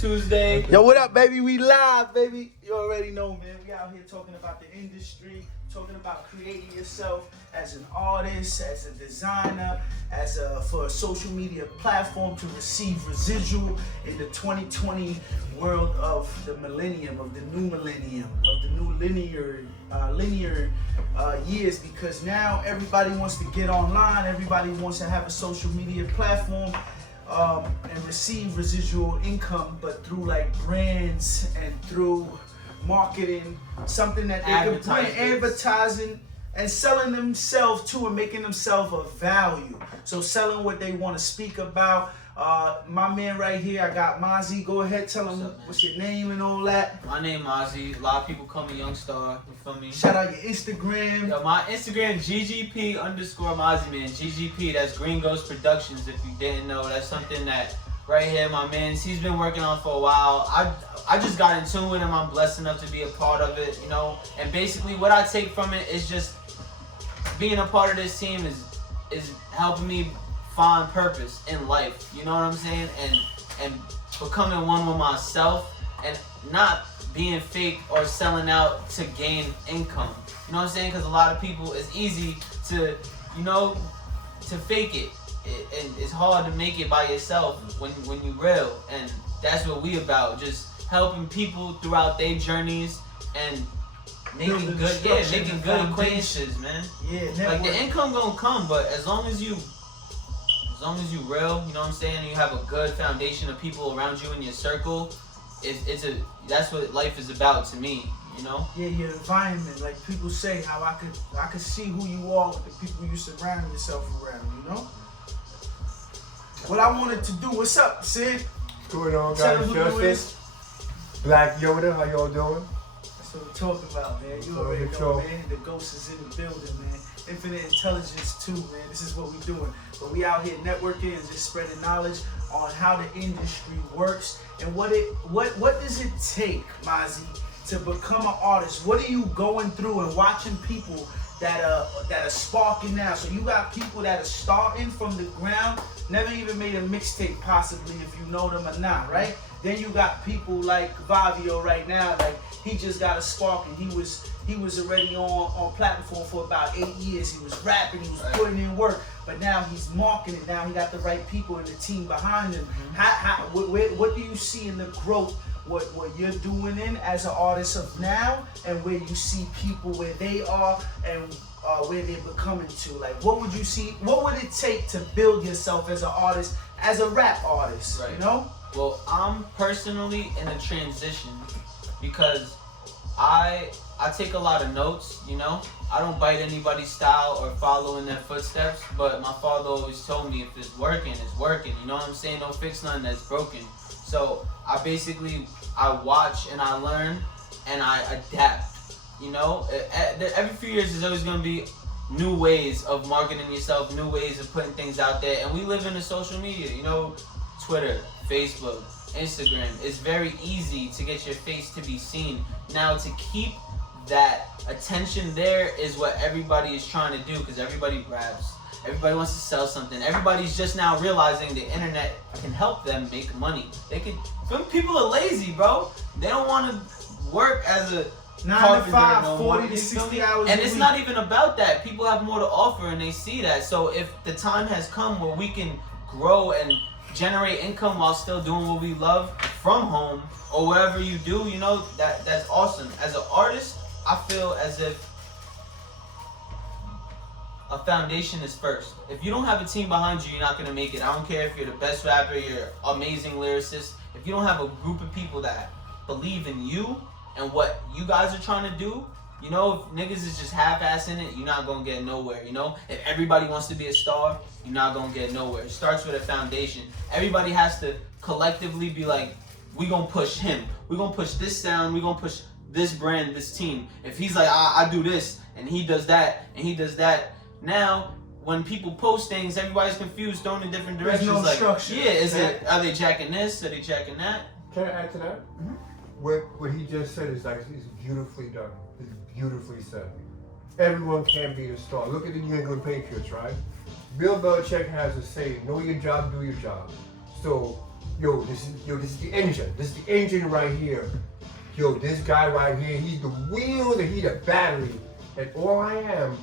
Tuesday. Yo, what up, baby? We live, baby. You already know, man. We out here talking about the industry, talking about creating yourself as an artist, as a designer, for a social media platform to receive residual in the 2020 world of the millennium, of the new millennium, of the new linear years. Because now everybody wants to get online, everybody wants to have a social media platform. And receive residual income, but through like brands and through marketing, something that they can bring, advertising and selling themselves to and making themselves of value. So selling what they want to speak about. My man right here, I got Mozzie. Go ahead, tell him what's your name and all that. My name Mozzie. A lot of people call me Young Star. You feel me? Shout out your Instagram. Yo, my Instagram GGP_Mozzie, man. GGP, that's Green Ghost Productions. If you didn't know, that's something that right here, my man, he's been working on for a while. I just got in tune with him. I'm blessed enough to be a part of it, you know. And basically, what I take from it is just being a part of this team is helping me find purpose in life, you know what I'm saying, and becoming one with myself and not being fake or selling out to gain income, you know what I'm saying, because a lot of people, it's easy to, you know, to fake it, and it's hard to make it by yourself when you real, and that's what we about, just helping people throughout their journeys and making good acquaintances, man. Yeah, like the income gonna come, but as long as you real, you know what I'm saying, and you have a good foundation of people around you in your circle, that's what life is about to me, you know? Yeah, your environment, like people say, how I could see who you are with the people you surround yourself around, you know? What I wanted to do, what's up, Sid? What's going on, Tell guys? them who you is. Black Yoda, how y'all doing? That's what we're talking about, man. You already know, man. The ghost is in the building, man. Infinite intelligence too, man. This is what we're doing. But we out here networking and just spreading knowledge on how the industry works and what does it take, Mozzie, to become an artist? What are you going through and watching people that are sparking now? So you got people that are starting from the ground, never even made a mixtape possibly, if you know them or not, right? Then you got people like Vavio right now, like he just got a spark and he was already on platform for about 8 years. He was rapping, he was putting in work, but now he's marketing. Now he got the right people in the team behind him. What do you see in the growth? What you're doing as an artist of now, and where you see people where they are and where they're becoming to? Like, what would you see? What would it take to build yourself as an artist, as a rap artist? Right. You know? Well, I'm personally in a transition because I take a lot of notes, you know? I don't bite anybody's style or follow in their footsteps, but my father always told me if it's working, it's working. You know what I'm saying? Don't fix nothing that's broken. So I watch and I learn and I adapt, you know? Every few years there's always gonna be new ways of marketing yourself, new ways of putting things out there. And we live in the social media, you know? Twitter, Facebook, Instagram. It's very easy to get your face to be seen. Now, to keep that attention there is what everybody is trying to do, because everybody grabs. Everybody wants to sell something. Everybody's just now realizing the internet can help them make money. People are lazy, bro. They don't want to work as a 9 to 5, 40 to 60 hours and a it's week. not even about that. People have more to offer and they see that. So if the time has come where we can grow and generate income while still doing what we love from home or whatever you do, you know, that's awesome. As an artist, I feel as if a foundation is first. If you don't have a team behind you, you're not gonna make it. I don't care if you're the best rapper, you're an amazing lyricist. If you don't have a group of people that believe in you and what you guys are trying to do, you know, if niggas is just half-assing it, you're not gonna get nowhere, you know? If everybody wants to be a star, you're not gonna get nowhere. It starts with a foundation. Everybody has to collectively be like, we gonna push him. We gonna push this sound, we gonna push this brand, this team. If he's like, I do this, and he does that, and he does that, now, when people post things, everybody's confused, thrown in different directions. There's no like, structure. Yeah, are they jacking this? Are they jacking that? Can I add to that? Mm-hmm. What he just said is beautifully done. It's beautifully said. Everyone can be a star. Look at the New England Patriots, right? Bill Belichick has a saying, know your job, do your job. So this is the engine. This is the engine right here. Yo, this guy right here, he's the wheels and he's the battery. And all I am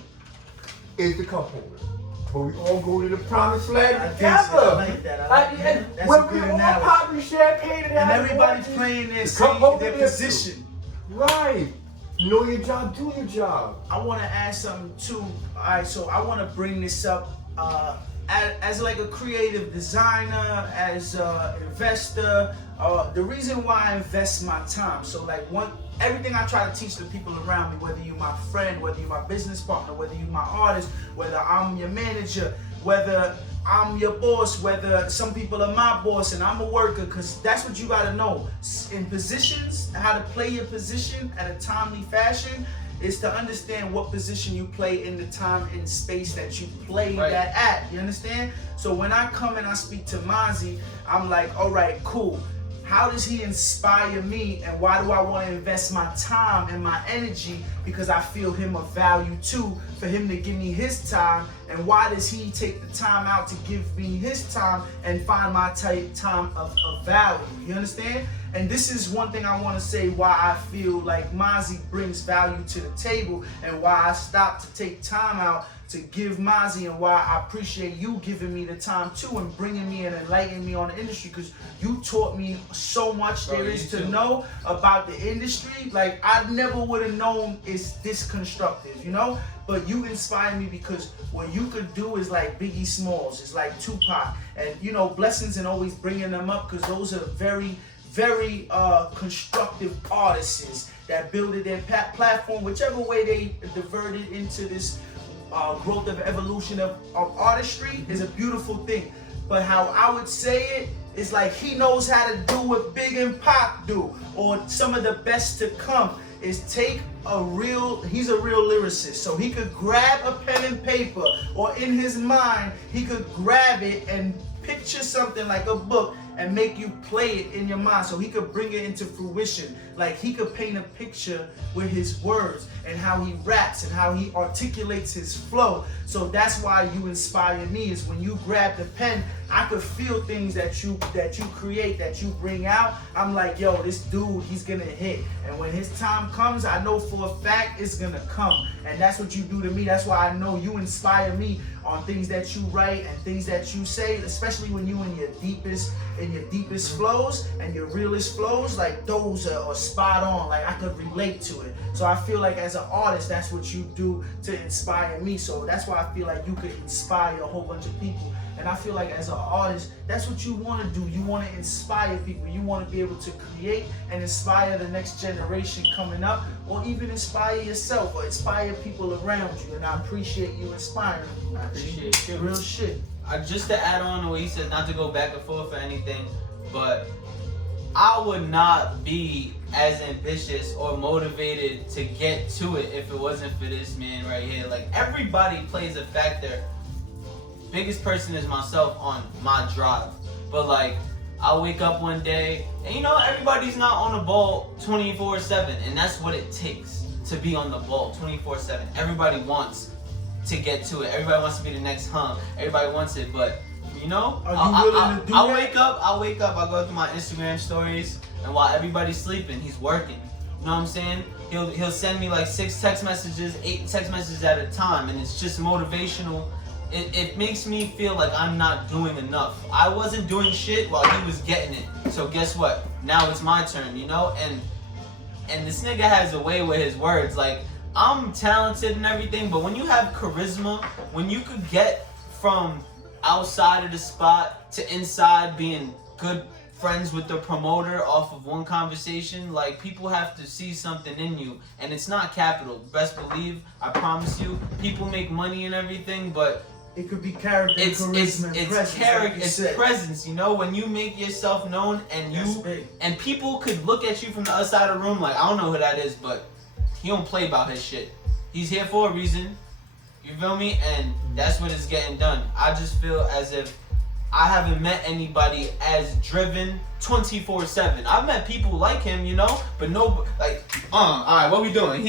is the cup holder. But we all go to the promised land together. I like that. I like that. That's when a good we all analogy. popping champagne And everybody's playing their position. Right. Know your job, do your job. I want to add something too. All right, so I want to bring this up as like a creative designer, as an investor. The reason why I invest my time. So like everything I try to teach the people around me, whether you're my friend, whether you're my business partner, whether you're my artist, whether I'm your manager, whether I'm your boss, whether some people are my boss and I'm a worker, because that's what you got to know. In positions, how to play your position at a timely fashion is to understand what position you play in the time and space that you play that at. You understand? So when I come and I speak to Mozzie, I'm like, all right, cool. How does he inspire me, and why do I want to invest my time and my energy? Because I feel him of value too, for him to give me his time. And why does he take the time out to give me his time and find my time of value? You understand? And this is one thing I want to say why I feel like Mozzie brings value to the table, and why I stopped to take time out to give Mozzie, and why I appreciate you giving me the time too and bringing me and enlightening me on the industry, because you taught me so much there is to know about the industry. Like I never would have known it's this constructive, you know? But you inspire me, because what you could do is like Biggie Smalls, it's like Tupac, and you know, blessings and always bringing them up, because those are very constructive artists that builded their platform, whichever way they diverted into this growth of evolution of artistry is a beautiful thing. But how I would say it is like he knows how to do what Big and Pop do, or some of the best to come, is take he's a real lyricist, so he could grab a pen and paper, or in his mind he could grab it and picture something like a book and make you play it in your mind, so he could bring it into fruition. Like he could paint a picture with his words and how he raps and how he articulates his flow. So that's why you inspire me, is when you grab the pen, I could feel things that you create, that you bring out. I'm like, yo, this dude, he's gonna hit. And when his time comes, I know for a fact it's gonna come. And that's what you do to me. That's why I know you inspire me on things that you write and things that you say, especially when you in your deepest flows and your realest flows. Like those are spot on. Like I could relate to it. So I feel like as an artist, that's what you do to inspire me. So that's why I feel like you could inspire a whole bunch of people. And I feel like as an artist, that's what you want to do. You want to inspire people. You want to be able to create and inspire the next generation coming up, or even inspire yourself or inspire people around you. And I appreciate you inspiring me. I appreciate you. Real shit. Just to add on to what he said, not to go back and forth or anything, but I would not be as ambitious or motivated to get to it if it wasn't for this man right here. Like everybody plays a factor. Biggest person is myself on my drive. But like I'll wake up one day and you know everybody's not on the ball 24/7, and that's what it takes to be on the ball 24/7. Everybody wants to get to it. Everybody wants to be the next hum. Everybody wants it, but you know, I'll wake up, I go through my Instagram stories, and while everybody's sleeping, he's working. You know what I'm saying? He'll send me like 6 text messages, 8 text messages at a time, and it's just motivational. It makes me feel like I'm not doing enough. I wasn't doing shit while he was getting it. So guess what? Now it's my turn, you know? And this nigga has a way with his words. Like, I'm talented and everything, but when you have charisma, when you could get from outside of the spot to inside being good friends with the promoter off of one conversation, like people have to see something in you, and it's not capital. Best believe, I promise you, people make money and everything, but it could be character, charisma, and presence. Character, it's presence. You know, when you make yourself known, and people could look at you from the other side of the room like, I don't know who that is, but he don't play about his shit. He's here for a reason. You feel me? And that's what is getting done. I just feel as if I haven't met anybody as driven 24/7. I've met people like him, you know, but no, like, all right, what we doing?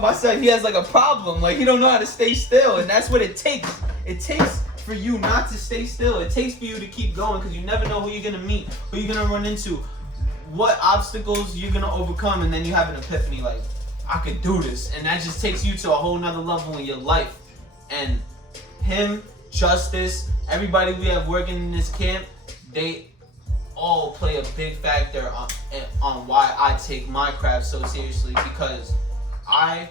My son, he has like a problem. Like, he don't know how to stay still, and that's what it takes. It takes for you not to stay still. It takes for you to keep going because you never know who you're gonna meet, who you're gonna run into, what obstacles you're gonna overcome, and then you have an epiphany like, I could do this, and that just takes you to a whole nother level in your life. And him, Justice, everybody we have working in this camp, they all play a big factor on why I take my craft so seriously, because I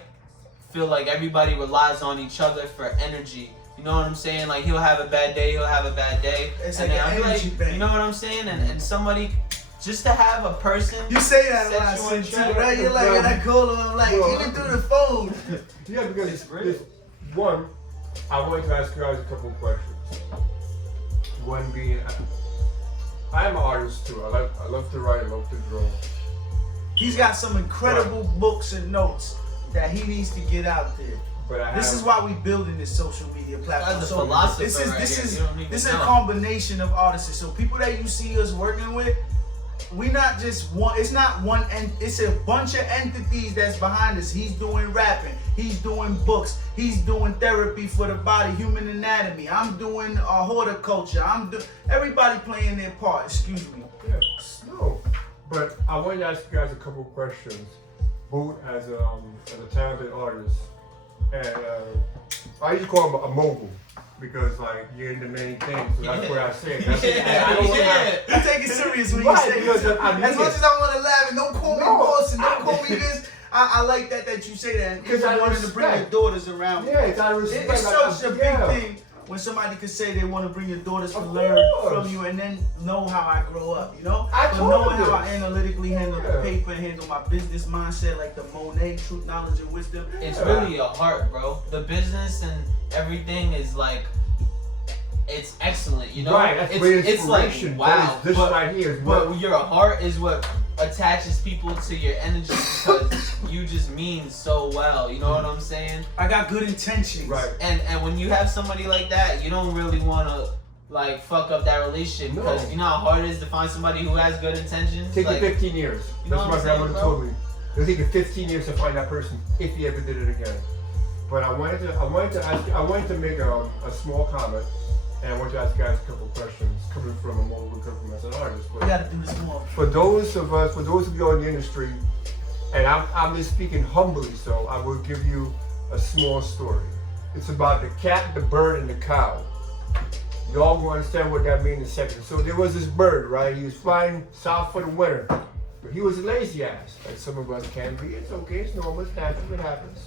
feel like everybody relies on each other for energy. You know what I'm saying? Like, he'll have a bad day, It's and like then an I'll be energy like, bank. you know what I'm saying? And somebody, just to have a person. You say that a set lot, you on Sin, too, track. right? You're like, when I call him, I'm like, Bro. even through the phone. Yeah, because It's real. this one, I wanted to ask you guys a couple of questions. One being, I'm an artist too. I love to write, I love to draw. He's got some incredible books and notes that he needs to get out there. But I This have, is why we building this social media platform. Guy's a So philosopher this is right this here. is You don't even this is a know. combination of artists. So people that you see us working with, we not just one. It's not one, and it's a bunch of entities that's behind us. He's doing rapping. He's doing books. He's doing therapy for the body, human anatomy. I'm doing horticulture. Everybody playing their part. Excuse me. yeah, no. But I wanted to ask you guys a couple of questions, both as a talented artist, and I used to call him a mogul because like you're into many things. So that's what I say. That's I don't wanna have- I take it serious when you Right, say because it. I mean As much it. as I want to laugh and don't call me No, boss and don't I- call me this, I like that you say that. Because Because I I wanted to bring your respect. daughters around. Yeah, it's out of It- respect. It's like, such a big yeah. thing when somebody could say they want to bring your daughters to Of learn course. from you and then know how I grow up, you know? I But told knowing you how I this. analytically handle Yeah. the paper, handle my business mindset, like the Monet, truth, knowledge, and wisdom. It's Yeah. really a heart, bro. The business and everything is like, it's excellent, you know? Right, that's it's, great it's like, inspiration. wow. That is, this but, right here is what. but your heart is what attaches people to your energy because you just mean so well, you know what I'm saying? I got good intentions. Right. And when you have somebody like that, you don't really want to like fuck up that relationship No. because you know how hard it is to find somebody who has good intentions. Take like, you 15 years. You know That's what my I'm saying, grandmother bro? told me. It'll take you 15 years to find that person if you ever did it again. But I wanted to make a small comment, and I wanted to ask you guys a couple questions coming from a mogul, coming from as an artist. We But got to do this more. for those of you in the industry, and I'm just speaking humbly, so I will give you a small story. It's about the cat, the bird, and the cow. Y'all will understand what that means in a second. So there was this bird, right? He was flying south for the winter. But he was a lazy ass, like some of us can be. It's okay, it's normal, it's natural, it happens.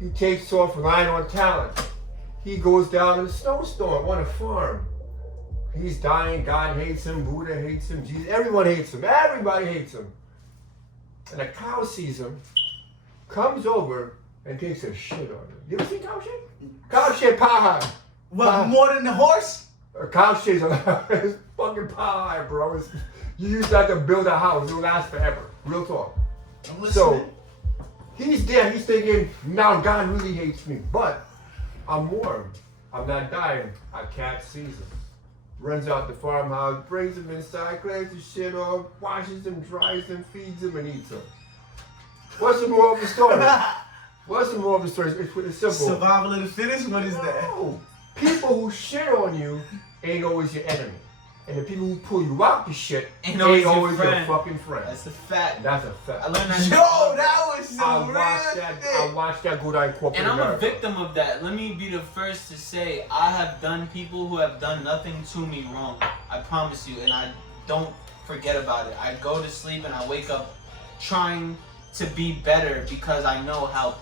He takes off relying on talent. He goes down in a snowstorm on a farm. He's dying, God hates him, Buddha hates him, Jesus, everyone hates him, everybody hates him. And a cow sees him, comes over, and takes a shit on him. You ever seen cow shit? Cow shit pie high. What, more than the horse? A cow shit's it's fucking pie high, bro. You use that to build a house, it'll last forever. Real talk. I'm listening. So, he's there, he's thinking, now God really hates me. But I'm warm. I'm not dying. A cat sees him. Runs out the farmhouse, brings him inside, cleans the shit off, washes him, dries him, feeds him, and eats him. What's the moral of the story? What's the moral of the story? It's pretty simple. Survival of the fittest? What is that? No. People who shit on you ain't always your enemy. And the people who pull you out the shit Ain't ain't always your always your friend. fucking friend. That's a fact. That's a fact. I learned that. Yo, that was some real I watched that go down in corporate And I'm a America. victim of that. Let me be the first to say I have done people who have done nothing to me wrong. I promise you, and I don't forget about it. I go to sleep and I wake up trying to be better because I know how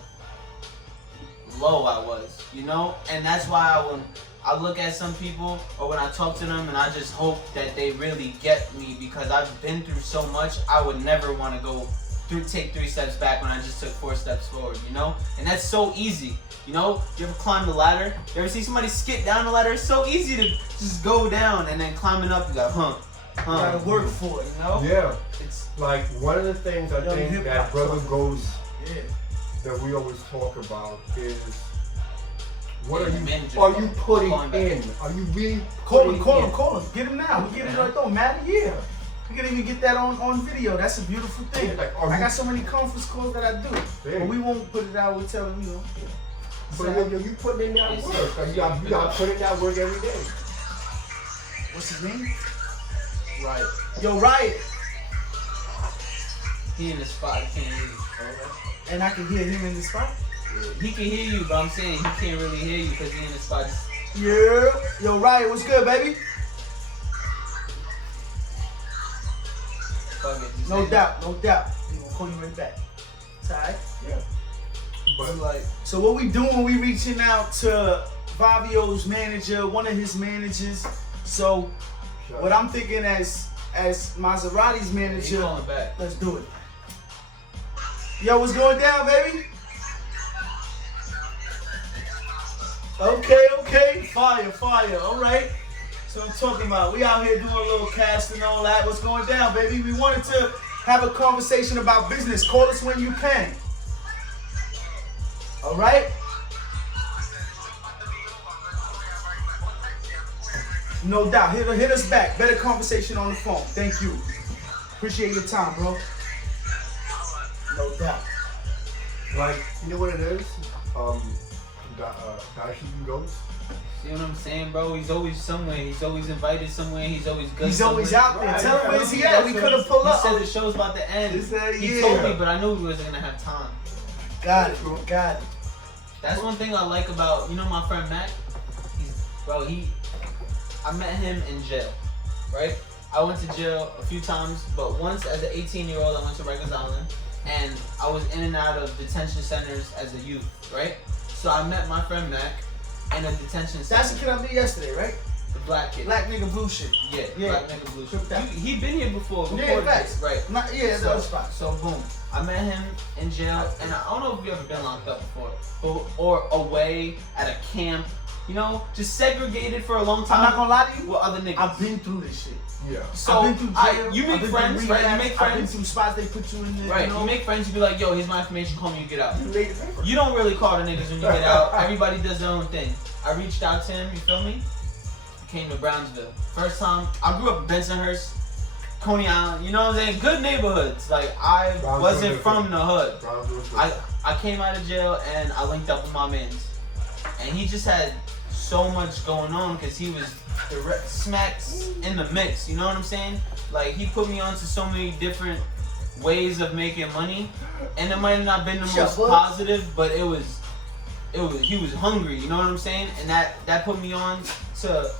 low I was, you know? And that's why I look at some people or when I talk to them and I just hope that they really get me because I've been through so much. I would never want to take 3 steps back when I just took 4 steps forward, you know? And that's so easy, you know? You ever climb the ladder? You ever see somebody skip down the ladder? It's so easy to just go down and then climbing up, you got You gotta work for it, you know? Yeah. It's Like one of the things I Young think hip that hop Brother talk. Ghost Yeah. that we always talk about is what Yeah, are the you manager putting calling back. in? Are you really Call putting him, in? call him. Get him now. We get him right there. Matt, yeah. We can even get that on video. That's a beautiful thing. Yeah, like, are I you- got so many conference calls that I do. There But you we won't put it out. We'll tell him, you know. But you putting in that work. You got to put in that work every day. What's his name? Right. Yo, Riot. He in the spot. He can't hear you. And I can hear him in the spot. He can hear you, but I'm saying he can't really hear you because he in the spot. Yeah. Yo, Riot, what's good, baby? Fuck it. You No say doubt, no doubt. I'm gonna call you right back. It's alright? Yeah. But like, So what we doing, we reaching out to Fabio's manager, one of his managers. So what I'm thinking as Maserati's he manager, calling back. let's do it. Yo, what's going down, baby? Okay. Fire. All right. So I'm talking about. We out here doing a little cast and all that. What's going down, baby? We wanted to have a conversation about business. Call us when you can. All right. No doubt. Hit us back. Better conversation on the phone. Thank you. Appreciate your time, bro. No doubt. Like, you know what it is? Guys shooting goats. See what I'm saying, bro? He's always somewhere. He's always invited somewhere. He's always good. He's always somewhere. out there. Right, Tell him yeah. where's he at. We could have pulled He up. said the show's about to end. He said, He yeah. told me, but I knew we wasn't gonna have time. Got it. That's one thing I like about, you know, my friend Mac. I met him in jail, right? I went to jail a few times, but once as an 18-year-old, I went to Rikers Island, and I was in and out of detention centers as a youth, right? So I met my friend Mac in a detention center. That's the kid I met yesterday, right? The black kid. Black nigga blue shit. Yeah, Yeah. black nigga blue Trip that. shit. He been here before. Yeah, recorded facts. this, right? Yeah, that was fine. So boom, I met him in jail, and I don't know if you ever been locked up before, or away at a camp, you know, just segregated for a long time. I'm not gonna lie to you. with other niggas. I've been through this shit. Yeah. So I've been through jail. you I've make been friends, through right? You rehab, make I've been friends, through spots they put you in there. right? You know? You make friends. You be like, yo, here's my information. Call me. You get out. You made the paper. You don't really call the niggas when you get out. Everybody does their own thing. I reached out to him. You feel me? Came to Brownsville. First time. I grew up in Bensonhurst, Coney Island. You know what I'm saying? Good neighborhoods. Like I Brownsville wasn't is from good. the hood. Brownsville. I came out of jail and I linked up with my mans, and he just had so much going on because he was direct smacks in the mix. You know what I'm saying? Like he put me onto so many different ways of making money, and it might have not been the most positive, but it was he was hungry. You know what I'm saying? And that put me on to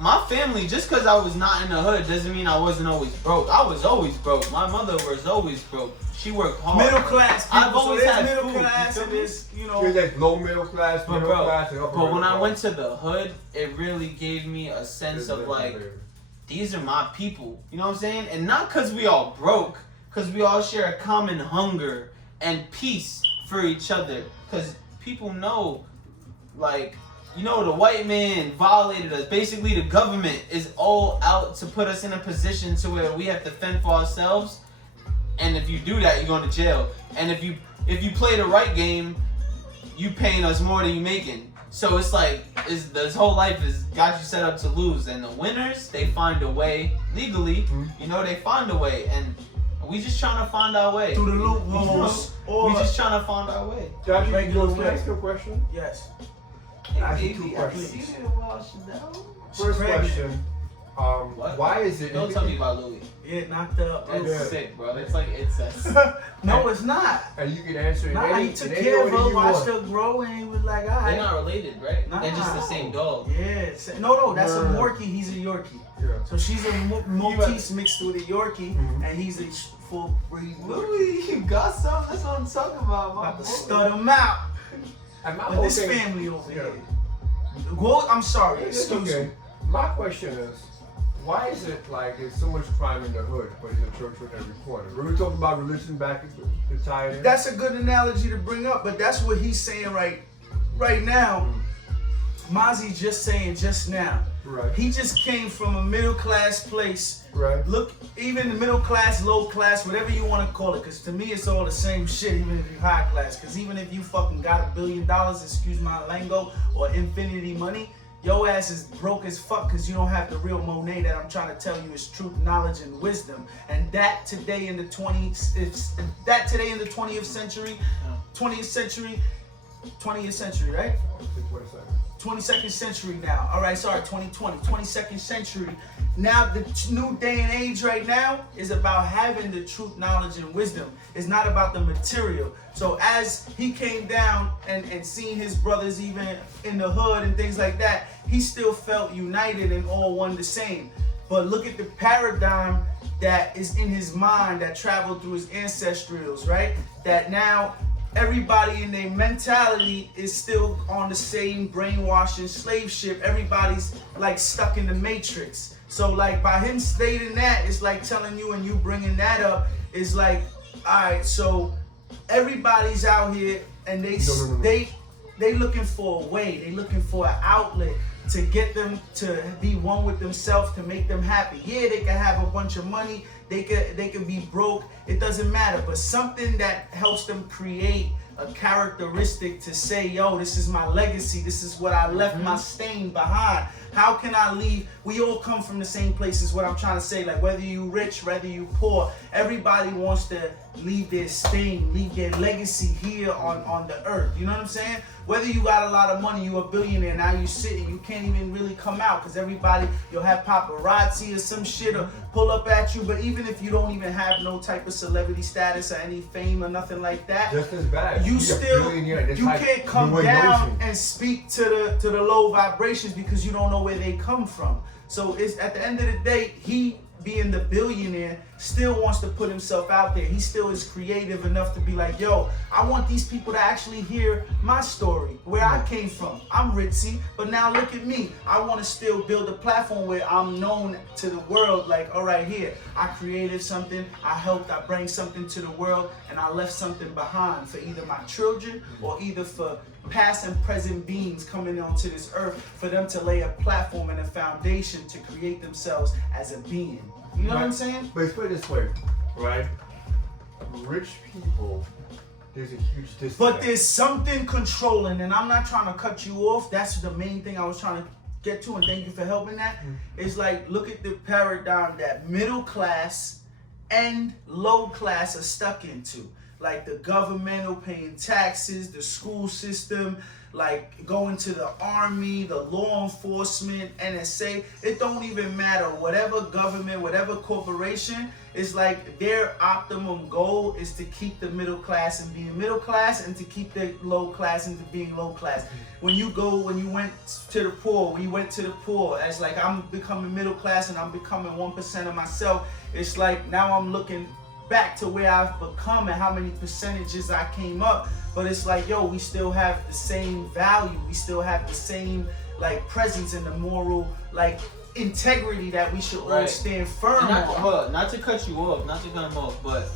my family. Just because I was not in the hood doesn't mean I wasn't always broke. I was always broke. My mother was always broke. She worked hard. Middle class people. I've always so there's had middle food, class you and feel me? there's, you know. There's like low middle class, But middle bro, class, and upper but when middle I class. went to the hood, it really gave me a sense of like, these are my people. You know what I'm saying? And not because we all broke, because we all share a common hunger and peace for each other. Because people know, like, you know, the white man violated us. Basically, the government is all out to put us in a position to where we have to fend for ourselves. And if you do that, you're going to jail. And if you play the right game, you paying us more than you making. So it's like this whole life is got you set up to lose. And the winners, they find a way legally. You know, they find a way, and we just trying to find our way Through the You know, loopholes. we just trying to find our way. Can I Regular ask you way. a question? Yes. Ask you two Baby, I questions. see you in Washington. First pregnant. question. What? Why is it? Don't tell me about Louis. Yeah, knocked up. That's Yeah. sick, bro. It's like incest. No, it's not. And you can answer it. Nah, any, he took in any care of order her, you watched want. her grow, and he was like, all They're right. not related, right? Nah. They're just the same dog. Yeah. No, that's a No. Morkie. He's a Yorkie. Yeah. So she's a Maltese mixed with a Yorkie, Mhm. and he's a full breed Yorkie. Louis, you got some? That's what I'm talking about, About to stud him out. And my But whole this thing- family over Yeah. here. Well, I'm sorry. It's Excuse okay. me. My question is, why is it like there's so much crime in the hood, but there's a church on every corner? We were talking about religion back at the time. That's a good analogy to bring up, but that's what he's saying right now. Mozzie's just saying just now. Right. He just came from a middle class place. Right. Look, even the middle class, low class, whatever you want to call it, because to me it's all the same shit, even if you're high class. Because even if you fucking got $1 billion, excuse my lingo, or infinity money, your ass is broke as fuck because you don't have the real Monet that I'm trying to tell you is truth, knowledge, and wisdom. And that today in the 20th century, 20th century, right? 22nd. 22nd century now. All right, sorry, 2020, 22nd century. Now, the new day and age right now is about having the truth, knowledge, and wisdom. It's not about the material. So as he came down and seen his brothers even in the hood and things like that, he still felt united and all one the same. But look at the paradigm that is in his mind that traveled through his ancestrals, right? That now everybody in their mentality is still on the same brainwashing slave ship. Everybody's like stuck in the matrix. So like by him stating that, it's like telling you, and you bringing that up, is like, all right, so everybody's out here and they looking for a way, they looking for an outlet to get them to be one with themselves, to make them happy. Yeah, they can have a bunch of money, they can be broke, it doesn't matter, but something that helps them create a characteristic to say, yo, this is my legacy, this is what I left my stain behind. How can I leave? We all come from the same place is what I'm trying to say. Like whether you rich, whether you poor, everybody wants to leave their stain, leave their legacy here on the earth. You know what I'm saying? Whether you got a lot of money, you a billionaire, now you sitting, you can't even really come out because everybody, you'll have paparazzi or some shit or pull up at you. But even if you don't even have no type of celebrity status or any fame or nothing like that, just as bad. You still, you can't come down and speak to the low vibrations because you don't know where they come from. So it's at the end of the day, he being the billionaire still wants to put himself out there. He still is creative enough to be like, yo, I want these people to actually hear my story, where I came from. I'm ritzy, but now look at me. I want to still build a platform where I'm known to the world, like, all right, here, I created something, I helped, I bring something to the world, and I left something behind for either my children or either for past and present beings coming onto this earth, for them to lay a platform and a foundation to create themselves as a being. You know what I'm saying? But it's put it this way, right? Rich people, there's a huge disconnect. But there's something controlling, and I'm not trying to cut you off. That's the main thing I was trying to get to, and thank you for helping that. It's like, look at the paradigm that middle class and low class are stuck into. Like the governmental paying taxes, the school system, like going to the army, the law enforcement, NSA. It don't even matter. Whatever government, whatever corporation, it's like their optimum goal is to keep the middle class and being middle class, and to keep the low class into being low class. When you went to the poor, when you went to the poor, as like I'm becoming middle class and I'm becoming 1% of myself, it's like now I'm looking back to where I've become and how many percentages I came up. But it's like, yo, we still have the same value. We still have the same like presence and the moral like integrity that we should all stand firm on. Not to cut you off, but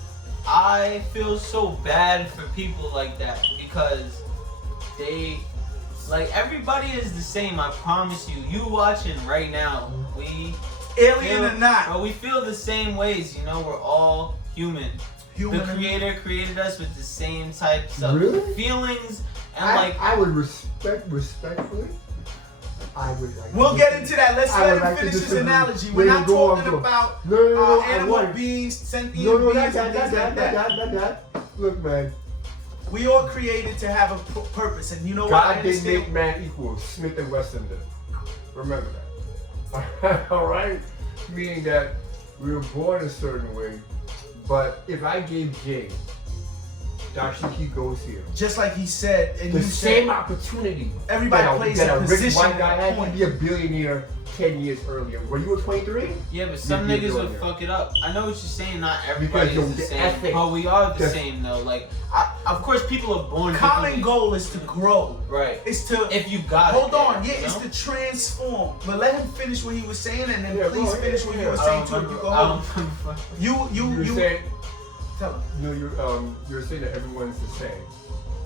I feel so bad for people like that because they, like, everybody is the same. I promise you. You watching right now, alien or not, but we feel the same ways. You know, we're all human. The Creator created us with the same types of feelings, and I would respectfully. I would like. We'll get into that. Let's let him finish his analogy. We're not talking about animal beings, sentient beings, and things like that. Look, man. We all created to have a purpose, and you know what? God didn't make man equal. Smith and Wesson did. Remember that. All right, meaning that we were born a certain way. But if I gave Jay Dashiki goes here, just like he said, and the same opportunity. Everybody plays a position. Rich white guy had to be a billionaire 10 years earlier. When you were 23? Yeah, but some niggas would fuck it up. I know what you're saying. Not everybody is the same, but we are the same though. Like, of course, people are born. Common goal is to grow. Right. It's to. If you got hold on, it's to transform. But let him finish what he was saying, and then please finish what you were saying too. You go home. You said. Tell him. No, you're saying that everyone's the same.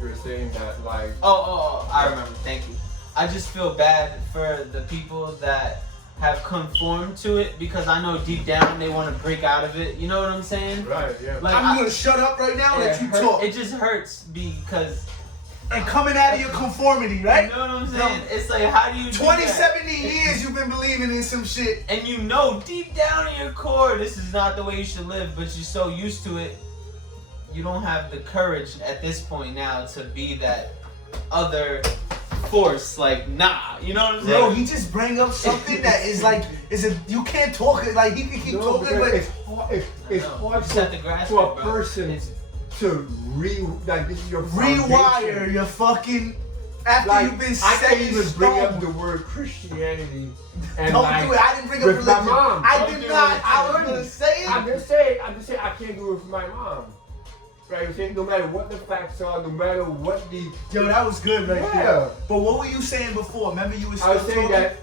You're saying that like. Oh, I remember. Thank you. I just feel bad for the people that have conformed to it because I know deep down they want to break out of it. You know what I'm saying? Right. Yeah. Like, I'm gonna shut up right now and let you talk. It just hurts because. And coming out of your conformity, right? You know what I'm saying? No. It's like, how do you 70 years you've been believing in some shit. And you know deep down in your core this is not the way you should live, but you're so used to it, you don't have the courage at this point now to be that other force. Like, nah, you know what I'm Bro, saying? he just bring up something that is like, you can't talk it. Like, he can keep talking, because but it's I know. hard You just have to grasp for it, a bro. person It's- to like this is your rewire foundation. your fucking, after Like, you've been I set can't in even bring up stone. the word Christianity and Don't like do it. I didn't bring up with my religion. mom. I Don't did do not. it. I was gonna say it. I'm just saying I can't do it for my mom. Right? I'm saying no matter what the facts are, no matter what the Yo, that was good right Yeah. there. But what were you saying before? Remember you were still I'm saying talking? that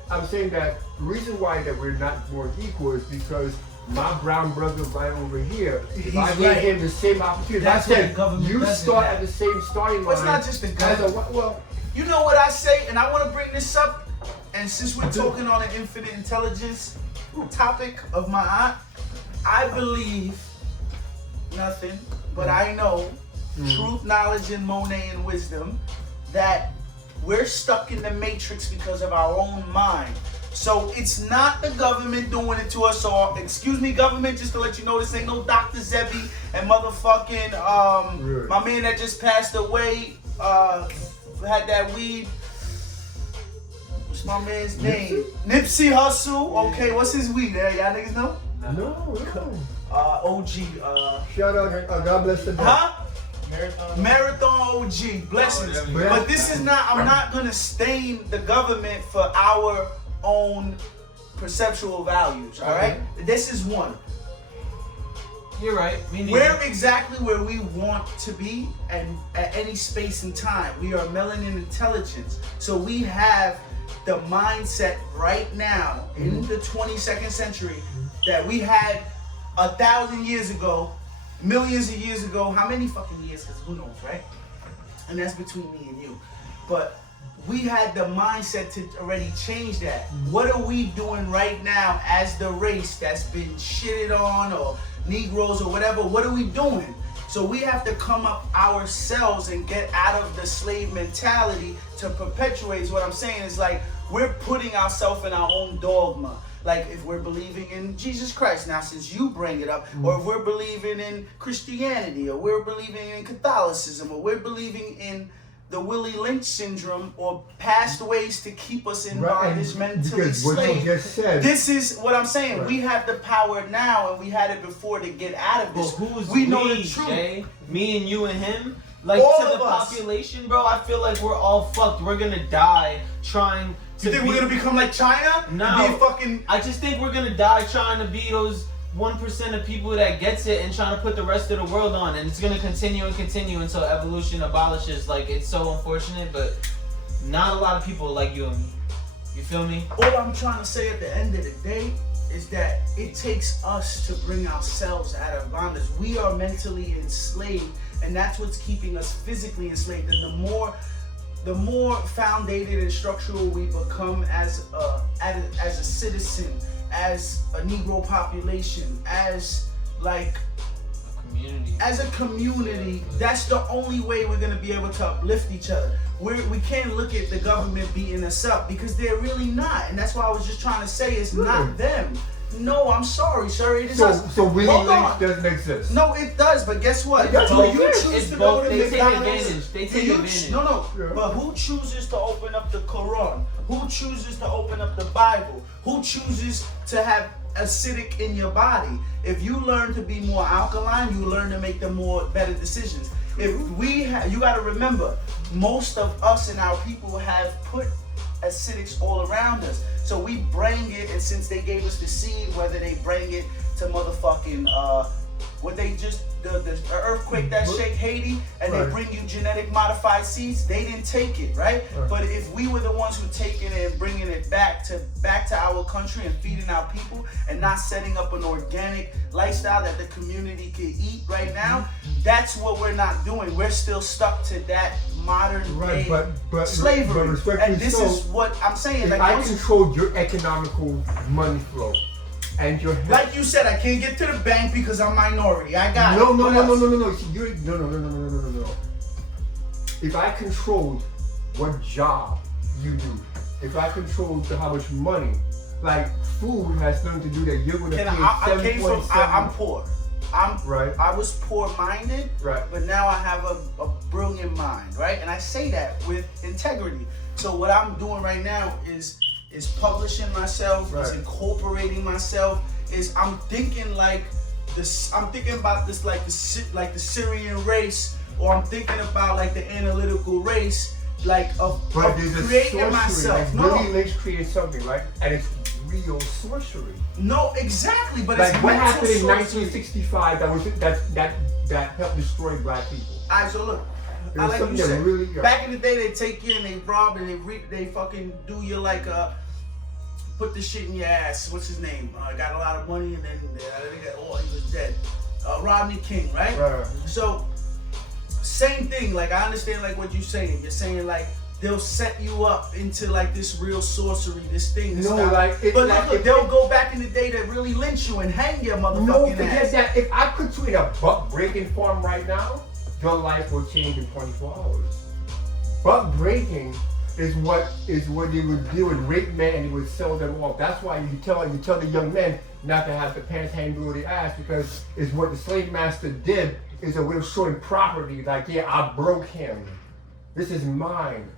the reason why that we're not more equal is because my brown brother right over here, if He's I gave right. him the same opportunity, That's I what said the government you doesn't start have. at the same starting line. Well, it's not just the as a- government. well, You know what I say, and I want to bring this up. And since we're talking on an infinite intelligence topic of my aunt, I believe nothing, but I know truth, knowledge, and Monet and wisdom that we're stuck in the matrix because of our own mind. So it's not the government doing it to us. So excuse me, government, just to let you know, this ain't no Dr. Zebi and motherfucking Right. my man that just passed away. Had that weed. What's my man's name? Nipsey Hussle. Okay, what's his weed? Y'all niggas know? no. OG. Shout out, God bless the dead. Huh? Marathon OG. Blessings. Oh, there we go. But this is not. I'm not gonna stain the government for our own perceptual values. All right. This is one. You're right. Me neither. We're exactly where we want to be, and at any space and time. We are melanin intelligence. So we have the mindset right now in the 22nd century that we had 1,000 years ago, millions of years ago. How many fucking years? Because who knows, right? And that's between me and you. But we had the mindset to already change that. What are we doing right now as the race that's been shitted on, or Negroes or whatever? What are we doing? So we have to come up ourselves and get out of the slave mentality to perpetuate. Is what I'm saying is like we're putting ourselves in our own dogma. Like if we're believing in Jesus Christ, now since you bring it up, or if we're believing in Christianity, or we're believing in Catholicism, or we're believing in the Willie Lynch syndrome, or past ways to keep us in Right, bondage, and mentally because what you slave. just said. This is what I'm saying. Right. We have the power now, and we had it before to get out of But this. who's we know we, the truth. Jay? Me and you and him? Like, All to the of us. population, bro, I feel like we're all fucked. We're gonna die trying to You think be... we're gonna become like China? No. And be fucking. I just think we're gonna die trying to be those 1% of people that gets it and trying to put the rest of the world on, and it's gonna continue and continue until evolution abolishes. Like, it's so unfortunate, but not a lot of people like you and me. You feel me? All I'm trying to say at the end of the day is that it takes us to bring ourselves out of bondage. We are mentally enslaved, and that's what's keeping us physically enslaved. And the more foundated and structural we become as a citizen, as a Negro population, as like Community. as a community, that's the only way we're gonna be able to uplift each other. We can't look at the government beating us up because they're really not, and that's why I was just trying to say it's not them. No, I'm sorry, sir. It is us. So Willie Hold Lynch on. doesn't exist. No, it does, but guess what? That's Do what you it is. choose It's to both. go to They take McDonald's? advantage. They Do take you advantage. No. Yeah. But who chooses to open up the Quran? Who chooses to open up the Bible? Who chooses to have acidic in your body? If you learn to be more alkaline, you learn to make the better decisions. If you got to remember, most of us and our people have put acidics all around us. So we bring it, and since they gave us the seed, whether they bring it to motherfucking what they just the earthquake that shake Haiti, and they Right. bring you genetic modified seeds, they didn't take it, right? Right. But if we were the ones who taking it and bringing it back to our country and feeding our people, and not setting up an organic lifestyle that the community could eat right now, that's what we're not doing. We're still stuck to that modern Right, day but slavery. respectfully And this so, is what I'm saying. if Like, I once- control your economical money flow and your like you said, I can't get to the bank because I'm minority. I got no, it. no, What no, no, else? no, no, no. See, you're, no. If I controlled what job you do, if I controlled how much money, like food has nothing to do that you're gonna Can pay I came from. 7.7. I'm poor. Right. I was poor-minded, Right. but now I have a brilliant mind, right? And I say that with integrity. So what I'm doing right now is publishing myself, is Right. incorporating myself, is I'm thinking like this. I'm thinking about this like the Syrian race, or I'm thinking about like the analytical race, like of But there's a creating sorcery. myself. Like Willie Lynch created something, right? And it's real sorcery. No, exactly. But Like it's what mental happened in sorcery. 1965 that helped destroy black people. Alright, so look, It I was like something you that said. really Back in the day, they take you and they rob and they fucking do you like put the shit in your ass. What's his name? Got a lot of money and then he was dead. Rodney King, right? Right. So same thing. Like I understand like what you're saying. You're saying like they'll set you up into like this real sorcery, this thing. This No, stuff. like it- but like look, if- they'll go back in the day to really lynch you and hang your motherfucking No, forget ass. that. If I put you in a buck breaking farm right now, your life will change in 24 hours. Buck breaking is what they would do and rape men and they would sell them off. That's why you tell the young men not to have the pants hanging below their ass, because it's what the slave master did, is a way of showing property. Like, yeah, I broke him. This is mine.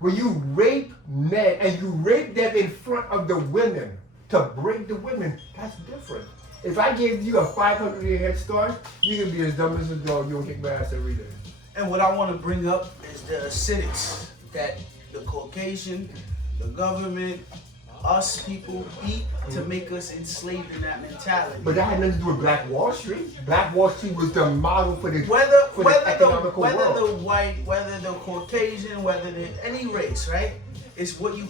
When you rape men and you rape them in front of the women to break the women, that's different. If I gave you a 500-year head start, you can be as dumb as a dog. You'll kick my ass every day. And what I want to bring up is the acidics that the Caucasian, the government, us people eat to make us enslaved in that mentality. But that had nothing to do with Black Wall Street. Black Wall Street was the model for the whether the economical whether world. the white, whether the Caucasian, whether the any race, right? It's what you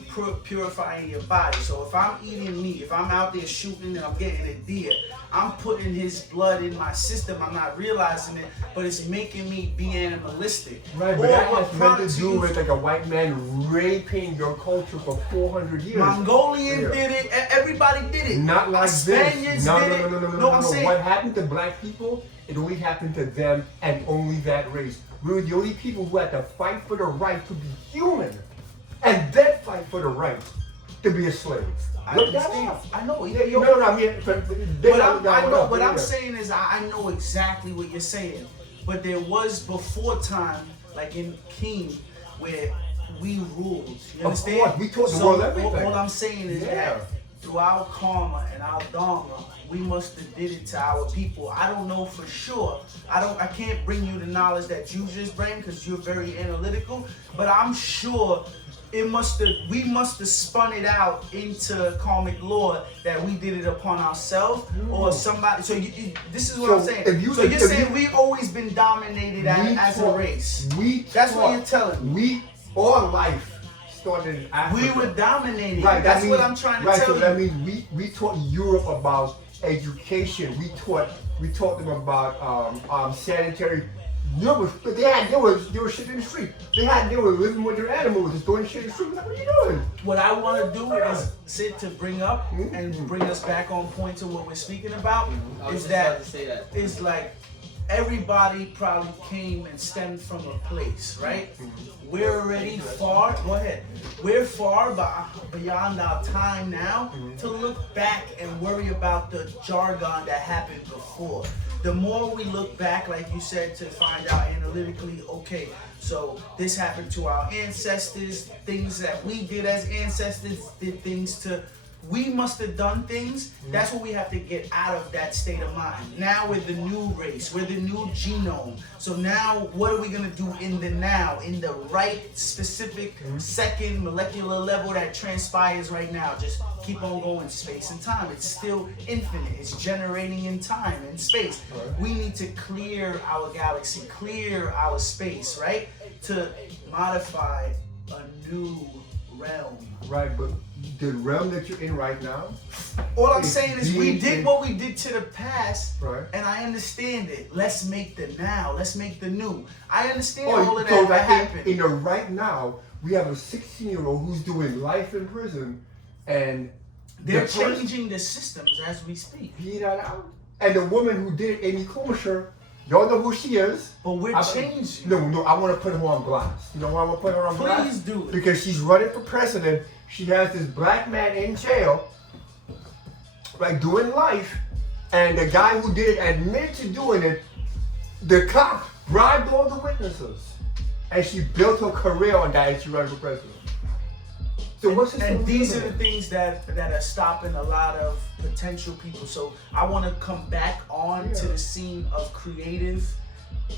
purify in your body. So if I'm eating meat, if I'm out there shooting and I'm getting a deer, I'm putting his blood in my system. I'm not realizing it, but it's making me be animalistic. Right, but Or that what has nothing products to you do use. with like a white man raping your culture for 400 years. Mongolian Yeah. did it. Everybody did it. Not like Spaniards this. No, did no, it. no, no, no, no, I'm no. saying. What happened to black people, it only happened to them and only that race. We were the only people who had to fight for the right to be human and then fight for the right to be a slave. I Look that understand. up. I know. Yeah, no, I mean, What I'm saying is I know exactly what you're saying. But there was before time, like in King, where we ruled. You Of understand? course, we taught the So world everything. all I'm saying is Yeah. that through our karma and our dharma, we must have did it to our people. I don't know for sure. I can't bring you the knowledge that you just bring because you're very analytical. But I'm sure we must have spun it out into karmic law that we did it upon ourselves or somebody. So this is what So I'm saying. if you- So you're if saying you- we've always been dominated as a race. That's what you're telling me. All life started in Africa. We were dominated. Right, that That's means, what I'm trying to right, tell so you. that means we taught Europe about education. We taught them about sanitary. Europe, but they were shit in the street. They were living with their animals, just throwing shit in the street. Like, what are you doing? What I want to do is sit to bring up and bring us back on point to what we're speaking about. I was Is just that about to say that. it's like everybody probably came and stemmed from a place, right? We're already far. Go ahead. We're far beyond our time now to look back and worry about the jargon that happened before. The more we look back, like you said, to find out analytically, okay, so this happened to our ancestors, things that we did as ancestors did things to. We must have done things. That's what we have to get out of that state of mind. Now we're the new race. We're the new genome. So now what are we going to do in the now, in the right specific second molecular level that transpires right now? Just keep on going, space and time. It's still infinite. It's generating in time and space. We need to clear our galaxy, clear our space, right? To modify a new realm. Right, but the realm that you're in right now. All I'm It's saying is we being did in- what we did to the past, Right. and I understand it. Let's make the now. Let's make the new. I understand Oh, all of so that like happened. in the right now, we have a 16-year-old who's doing life in prison, and They're the person- changing the systems as we speak. Hear that out? And the woman who did it, Amy Klobuchar, y'all know who she is. But we're I- changing. No, I want to put her on blast. You know why I want to put her on blast? Please do it. Because she's running for president. She has this black man in jail, like doing life, And the guy who did it admitted to doing it. The cop bribed all the witnesses. And she built her career on that and she ran for president. So what's and these are the things that are stopping a lot of potential people. So I want to come back on to the scene of creative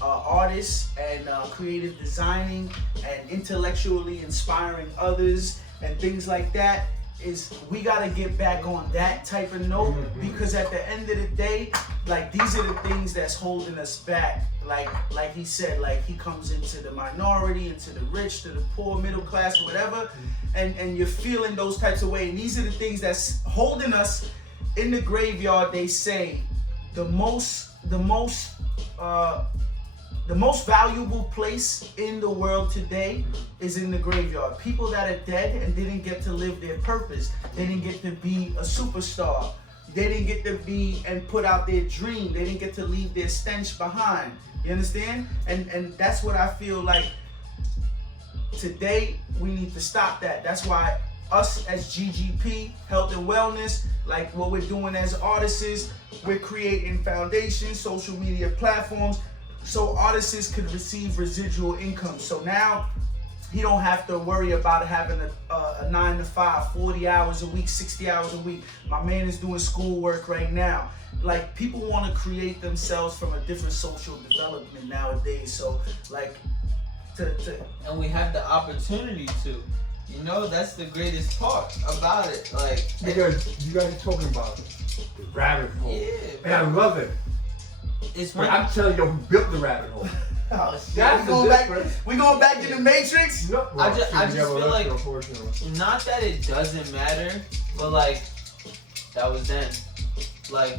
artists and creative designing and intellectually inspiring others and things like that. Is we got to get back on that type of note, because at the end of the day, like, these are the things that's holding us back. Like he said, like, he comes into the minority, into the rich, to the poor, middle class, whatever, and you're feeling those types of ways. And these are the things that's holding us in the graveyard. They say the most valuable place in the world today is in the graveyard. People that are dead and didn't get to live their purpose. They didn't get to be a superstar. They didn't get to be and put out their dream. They didn't get to leave their stench behind. You understand? And that's what I feel like today we need to stop that. That's why us as GGP, Health and Wellness, like what we're doing as artists is we're creating foundations, social media platforms, so artists could receive residual income. So now he don't have to worry about having a 9 to 5, 40 hours a week, 60 hours a week. My man is doing schoolwork right now. Like, people want to create themselves from a different social development nowadays. So like and we have the opportunity to. You know, that's the greatest part about it. Like, because you guys are talking about the rabbit hole. Yeah, and I love it. It's but I'm telling you who built the rabbit hole. Oh shit! That's we going back to the Matrix? No, I just feel like, not that it doesn't matter, but like, that was then. Like,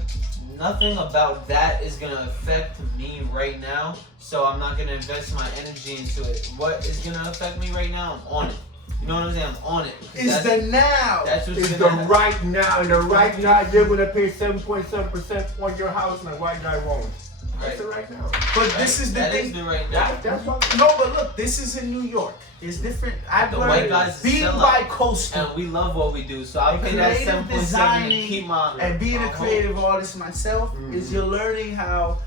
nothing about that is gonna affect me right now, so I'm not gonna invest my energy into it. What is gonna affect me right now? I'm on it. You know what I'm saying? I'm on it. It's the now. That's what's it's gonna the right now. And the right now, you're going to pay 7.7% on your house, and the white guy won't. That's the right now. But this is the that thing. Is the right now. That's what. No, but look, this is in New York. It's different. I've The learned white guys being sell bi-coastal and we love what we do. So I'll pay that 7.7 to keep my and being a home. creative artist myself is you're learning how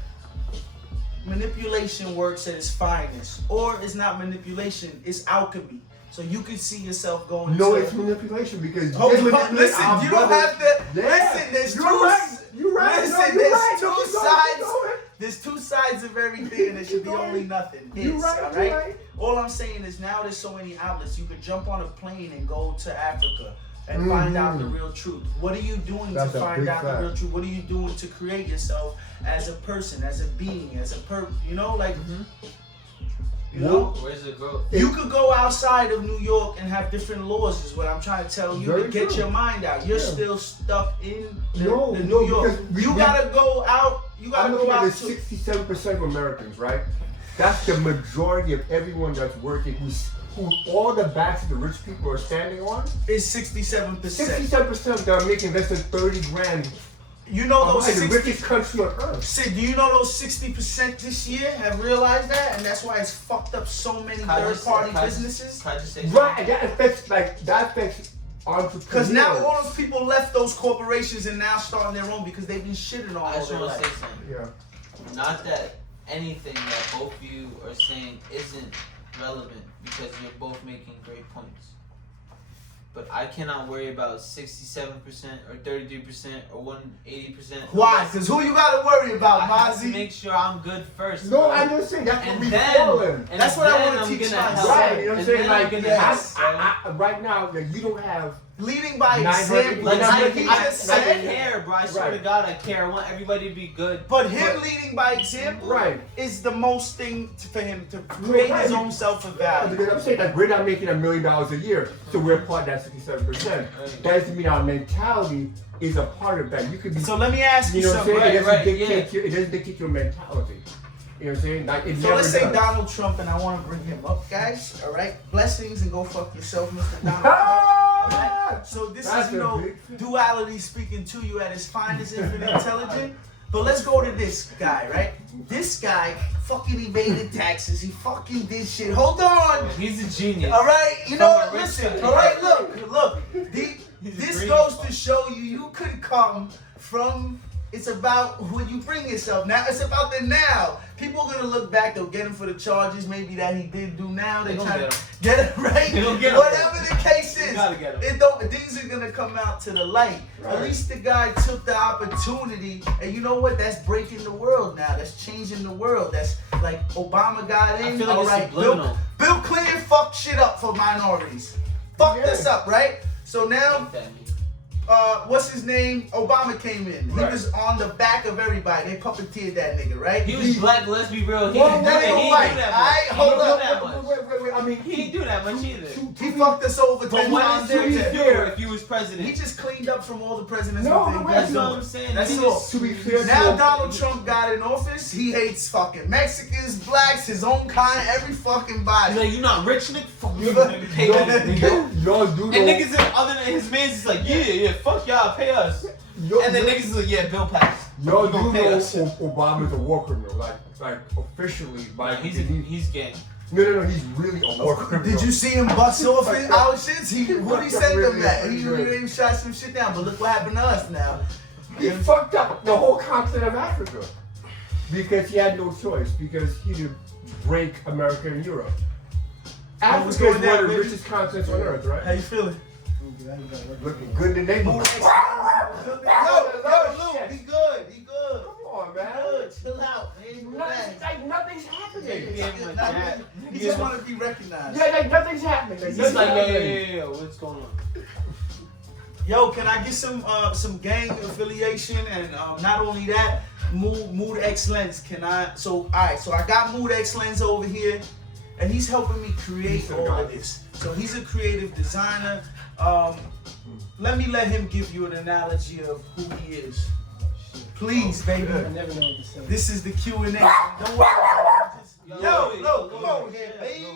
manipulation works at its finest, or it's not manipulation, it's alchemy. So you can see yourself going. No, it's manipulation because. Oh, listen, you don't have to. Yeah. Listen, there's you're two. Right. You're right. Listen, no, you're there's right. two Keep sides. going. There's two sides of everything, and it should be only nothing. You're right, all you're right. All I'm saying is now there's so many outlets. You could jump on a plane and go to Africa and find out the real truth. What are you doing to find out the real truth? What are you doing to create yourself as a person, as a being, as a you know, like. You know, where's the growth? you could go outside of New York and have different laws, is what I'm trying to tell you. Very to get true. your mind out. You're still stuck in the No, New York. because You gotta go out. You gotta I'm go looking out at to. 67% of Americans, right? That's the majority of everyone that's working, who all the backs of the rich people are standing on. Is 67%. 67% of them are making less than 30 grand. You know those the 60. richest country on earth. Sid, do you know those 60% this year have realized that, and that's why it's fucked up so many third-party businesses. Can I just say Right, that affects entrepreneurs. Because now all those people left those corporations and now starting their own because they've been shitting on I all just their want to say life. something. Yeah. Not that anything that both of you are saying isn't relevant, because you're both making great points. But I cannot worry about 67% or 33% or 180%. Why? Because who you gotta worry about, I have to Mozzie? make sure I'm good first. No, bro. I'm just saying that's what And we then, falling. and That's what I then wanna I'm teach gonna myself. help. Right, you know what I'm And saying? then Like, I'm gonna yes. help, right now, you don't have. Leading by 900 example, Like, like he just I said. care, bro. I swear to Right. God, I care. I want everybody to be good. But him leading by example Right. is the most thing for him to create his own Yeah, self-evaluation. because I'm saying that we're not making $1 million a year, so we're part of that 67%. That doesn't mean our mentality is a part of that. You could be. So let me ask you You know what I'm something. saying? It doesn't Right, dictate your. It doesn't dictate your mentality. You know what I'm saying? Like it So never let's say does. Donald Trump, and I want to bring him up, guys. All right, blessings and go fuck yourself, Mr. Donald Trump. All right? So this That's is, you a know, big- duality speaking to you at its finest, infinite intelligent. But let's go to this guy, right? This guy fucking evaded taxes. He fucking did shit. Hold on. He's a genius. All right, you know what? From a rich Listen. guy. All right, look. This green. goes to show you could come from It's about when you bring yourself. Now it's about the now. People are gonna look back. They'll get him for the charges, maybe that he did do. Now they They try gonna to get it right. They gonna get him. Whatever the case is, gotta get him. it don't. Things are gonna come out to the light. Right. At least the guy took the opportunity, and you know what? That's breaking the world now. That's changing the world. That's like Obama got in. I feel like all it's right, subliminal. Bill Clinton fucked shit up for minorities. Fucked Yeah. us up, right? So now. Fuck that nigga. What's his name? Obama came in. He Right. was on the back of everybody. They puppeteered that nigga, right? He was black, let's be real. He Well, didn't do that that. ain't He didn't white. do that Aight, much. hold He didn't up. do that much. Wait. I mean, He didn't do that much either. He fucked us over But 10 what times. is there to every fear day. if you was president? He just cleaned up from all the presidents. No, what they no, been That's no. what doing. I'm saying. That's He all. just- to be fair, Now to Donald Trump got in office. He hates fucking Mexicans, blacks, his own kind, every fucking He's body. like, you not rich, nigga? Fuck you, Y'all- nigga. Pay that nigga. y'all do And know. niggas, other than his man's, is like, yeah, fuck y'all, pay us. y'all- And then niggas is like, yeah, Bill passed. Y'all You do gonna pay know us. Obama's a war criminal, like officially. By He's gang. no, he's really a war criminal. Did you see him bust off his our shits? What he send them at? He Really? really shot some shit down. But look what happened to us now. He fucked up the whole continent of Africa because he had no choice because he did break America and Europe. How was Africa is going down, one of the baby? richest continents on earth, How right? you feeling? Looking good in the neighborhood. Yo, Lou, he good. He good. Come on, He man. good. Chill out, man. Relax. Like nothing's happening. Give him a jab. He just want to be recognized. Yeah, like nothing's happening. Like, He's nothing's like, happening. yeah, what's going on? Yo, can I get some gang affiliation and not only that, Mood X Lens? Can I? So all right, so I got Mood X Lens over here, and he's helping me create He's a all guy. of this. So he's a creative designer. Let him give you an analogy of who he is. Please, baby. good. I never know what to say. This is the Q&A. Don't worry about it. Yo, look, come on here, baby.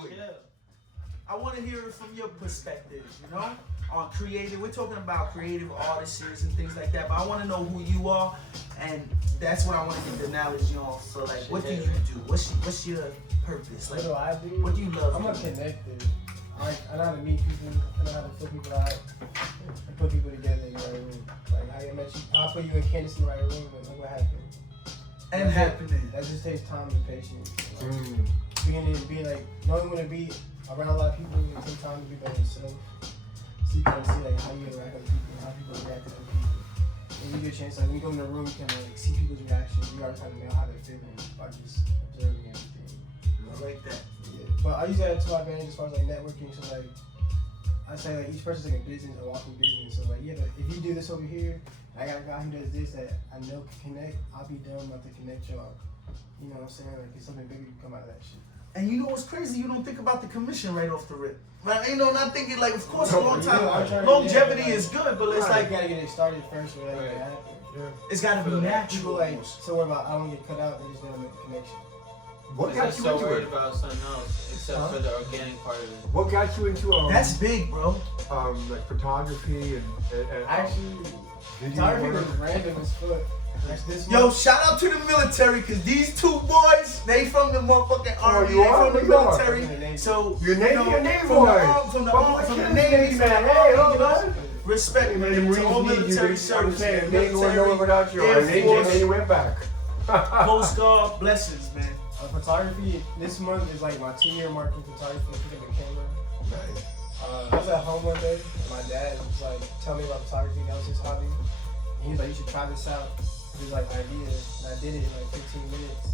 I want to hear it from your perspective, you know, on creative. We're talking about creative artists and things like that, but I want to know who you are, and that's what I want to get the analogy on. So, like, what do you do? What's your purpose? Like, What do I do? what do you love? I'm a connector. I know how to meet people. I know how to put people out and put people together in the right room. Like how I met you, I'll put you and Candace in the right room, and look what happened. And happening. That just takes time and patience. Mm. Being like knowing when to be around a lot of people and take time to be by yourself. So you can see like how you interact with people, how people react to other people. And you get a chance like when you go in the room, you can like see people's reactions. You already kind of know how they're feeling by just observing everything. I like that. Yeah. But I use that to my advantage as far as like networking. So like I say like each person's like a business, a walking business. So like yeah, if you do this over here, I got a guy who does this that I know can connect. I'll be done about to connect y'all. You know what I'm saying? Like it's something bigger can come out of that shit. And you know what's crazy? You don't think about the commission right off the rip. Like, you know, not thinking like, of course, No, long you time know, I'm trying to- longevity yeah, is good, but it's Like like you gotta get it started first, or like Right. that happen. it's got to be People natural. like so worried about I don't get cut out. They just never make a connection. What He's got just you so into worried it? about something else, except Huh? for the organic part of it. What got you into That's big, bro. like photography and Actually, video photography work? was random as fuck. Like this Yo, month- shout out to the military, cause these two boys, they from the motherfucking army, you they are? from the Where you are? military. So You're Navy, you're Navy from boy. from the But army, what from the kid is Navy, Navy, from the man? army, Hey, you hold know? on. Respect, Hey, man, man, the to all Marines need you. military I'm service, saying, man. they ain't going nowhere without you. Air And they Force, just went back. Coast Guard, blessings, man. photography. This month is like my 2-year mark in photography. Picking the camera. Nice. I was at home one day, and my dad was like telling me about photography. That was his hobby. And he was like, "You should try this out." He was like, "Idea," and I did it in like 15 minutes.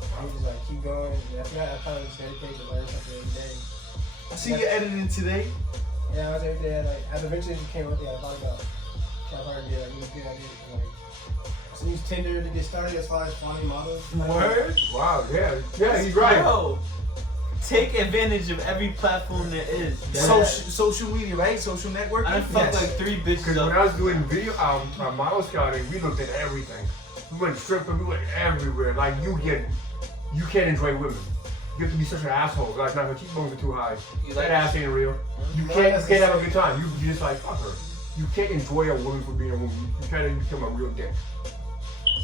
And he was like, "Keep going." And after that, I kind of just dedicated to learn something every day. I see you editing today. Yeah, I was every day. Like, I eventually became one thing I thought about. I thought it'd be like really good idea. Like, so use Tinder to get started as far as finding models. Word? Wow, yeah, he's right. Yo, take advantage of every platform there is. Social media, right? Social networking. I done fucked Yes. like 3 bitches Because when up. I was doing video, model scouting, we looked at everything. We went stripping, we went everywhere. Like you can't enjoy women. You have to be such an asshole. Like, not her cheekbones are too high. You That like ass ain't real. You can't have a good time. You just like fuck her. You can't enjoy a woman for being a woman. You try to become a real dick.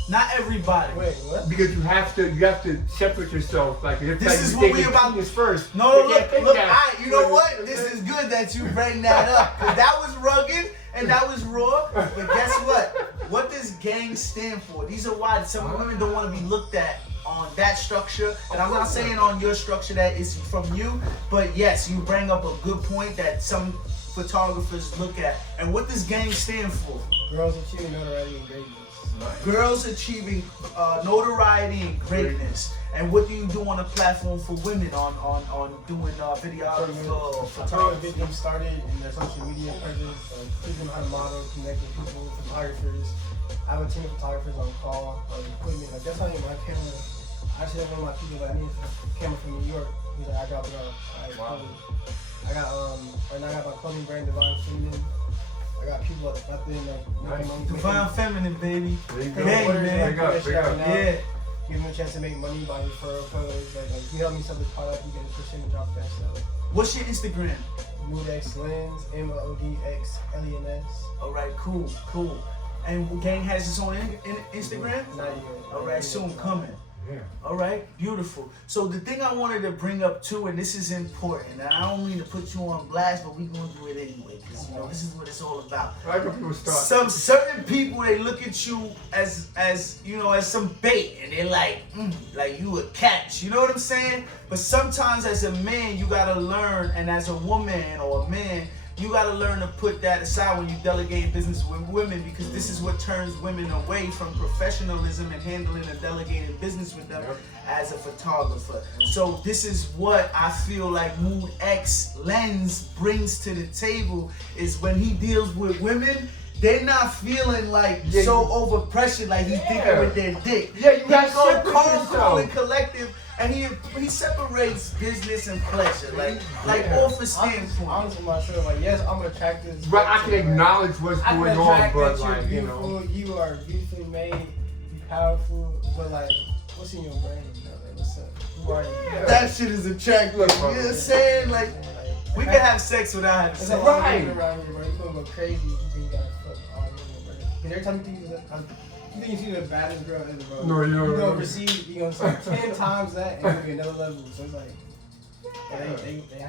Not everybody. Wait, what? Because you have to separate yourself. Like if This like, is you what take we your about- penis first. No, you can't take look, that. you know what? This is good that you bring that up. Cause that was rugged and that was raw. But guess what? What does gang stand for? These are why some women don't want to be looked at on that structure. And I'm not saying on your structure that is from you, but yes, you bring up a good point that some photographers look at. And what does gang stand for? Girls achieving notoriety and greatness. Girls achieving notoriety and greatness. And what do you do on a platform for women on doing videography or I photography? get them started in their social media presence, teach them how to model, connect with people, photographers. I have a team of photographers on call, equipment. Like that's how I get my camera. I actually have one of my people that I need a camera from New York. He's like, I dropped it off. Wow. I got right now I got my clothing brand Divine Feminine. I got people out there like Divine Feminine, baby. There you go. Hey, man. Big up. Yeah. Give them a chance to make money by referral codes. Like you help me sell this product, you get a percentage off that stuff. What's your Instagram? Moodx Lens, MODX LENS. All right, cool. And gang has its own Instagram? Not yet. All right, soon coming. Yeah. All right, beautiful. So the thing I wanted to bring up too, and this is important, and I don't mean to put you on blast, but we're gonna do it anyway, because this is what it's all about. I know people start. Some certain people, they look at you as some bait, and they're like you a catch. You know what I'm saying? But sometimes as a man, you gotta learn, and as a woman or a man, you gotta learn to put that aside when you delegate business with women, because this is what turns women away from professionalism and handling and delegating business with them as a photographer. So this is what I feel like Mood X Lens brings to the table, is when he deals with women, they're not feeling like so overpressured, like he's thinking with their dick. Yeah, you gotta He's so separate calm, cool, and yourself. collective. And he separates business and pleasure, like off a standpoint. Honestly, I'm not sure. Like, yes, I'm attractive. But I can acknowledge what's I can going on, attract but that you're like, beautiful, you are beautifully made, you're powerful, but like, what's in your brain? Like, what's up? Who are you? That shit is attractive. You know what I'm saying? Like, we can have sex without having There's sex. a lot of women around here, bro. You're gonna go crazy if you think you gotta fuck all women, bro. Because every time you think you see the baddest girl ever, bro. No, You're gonna receive, you're gonna see 10 times that, and you're gonna be another level. So it's like, they out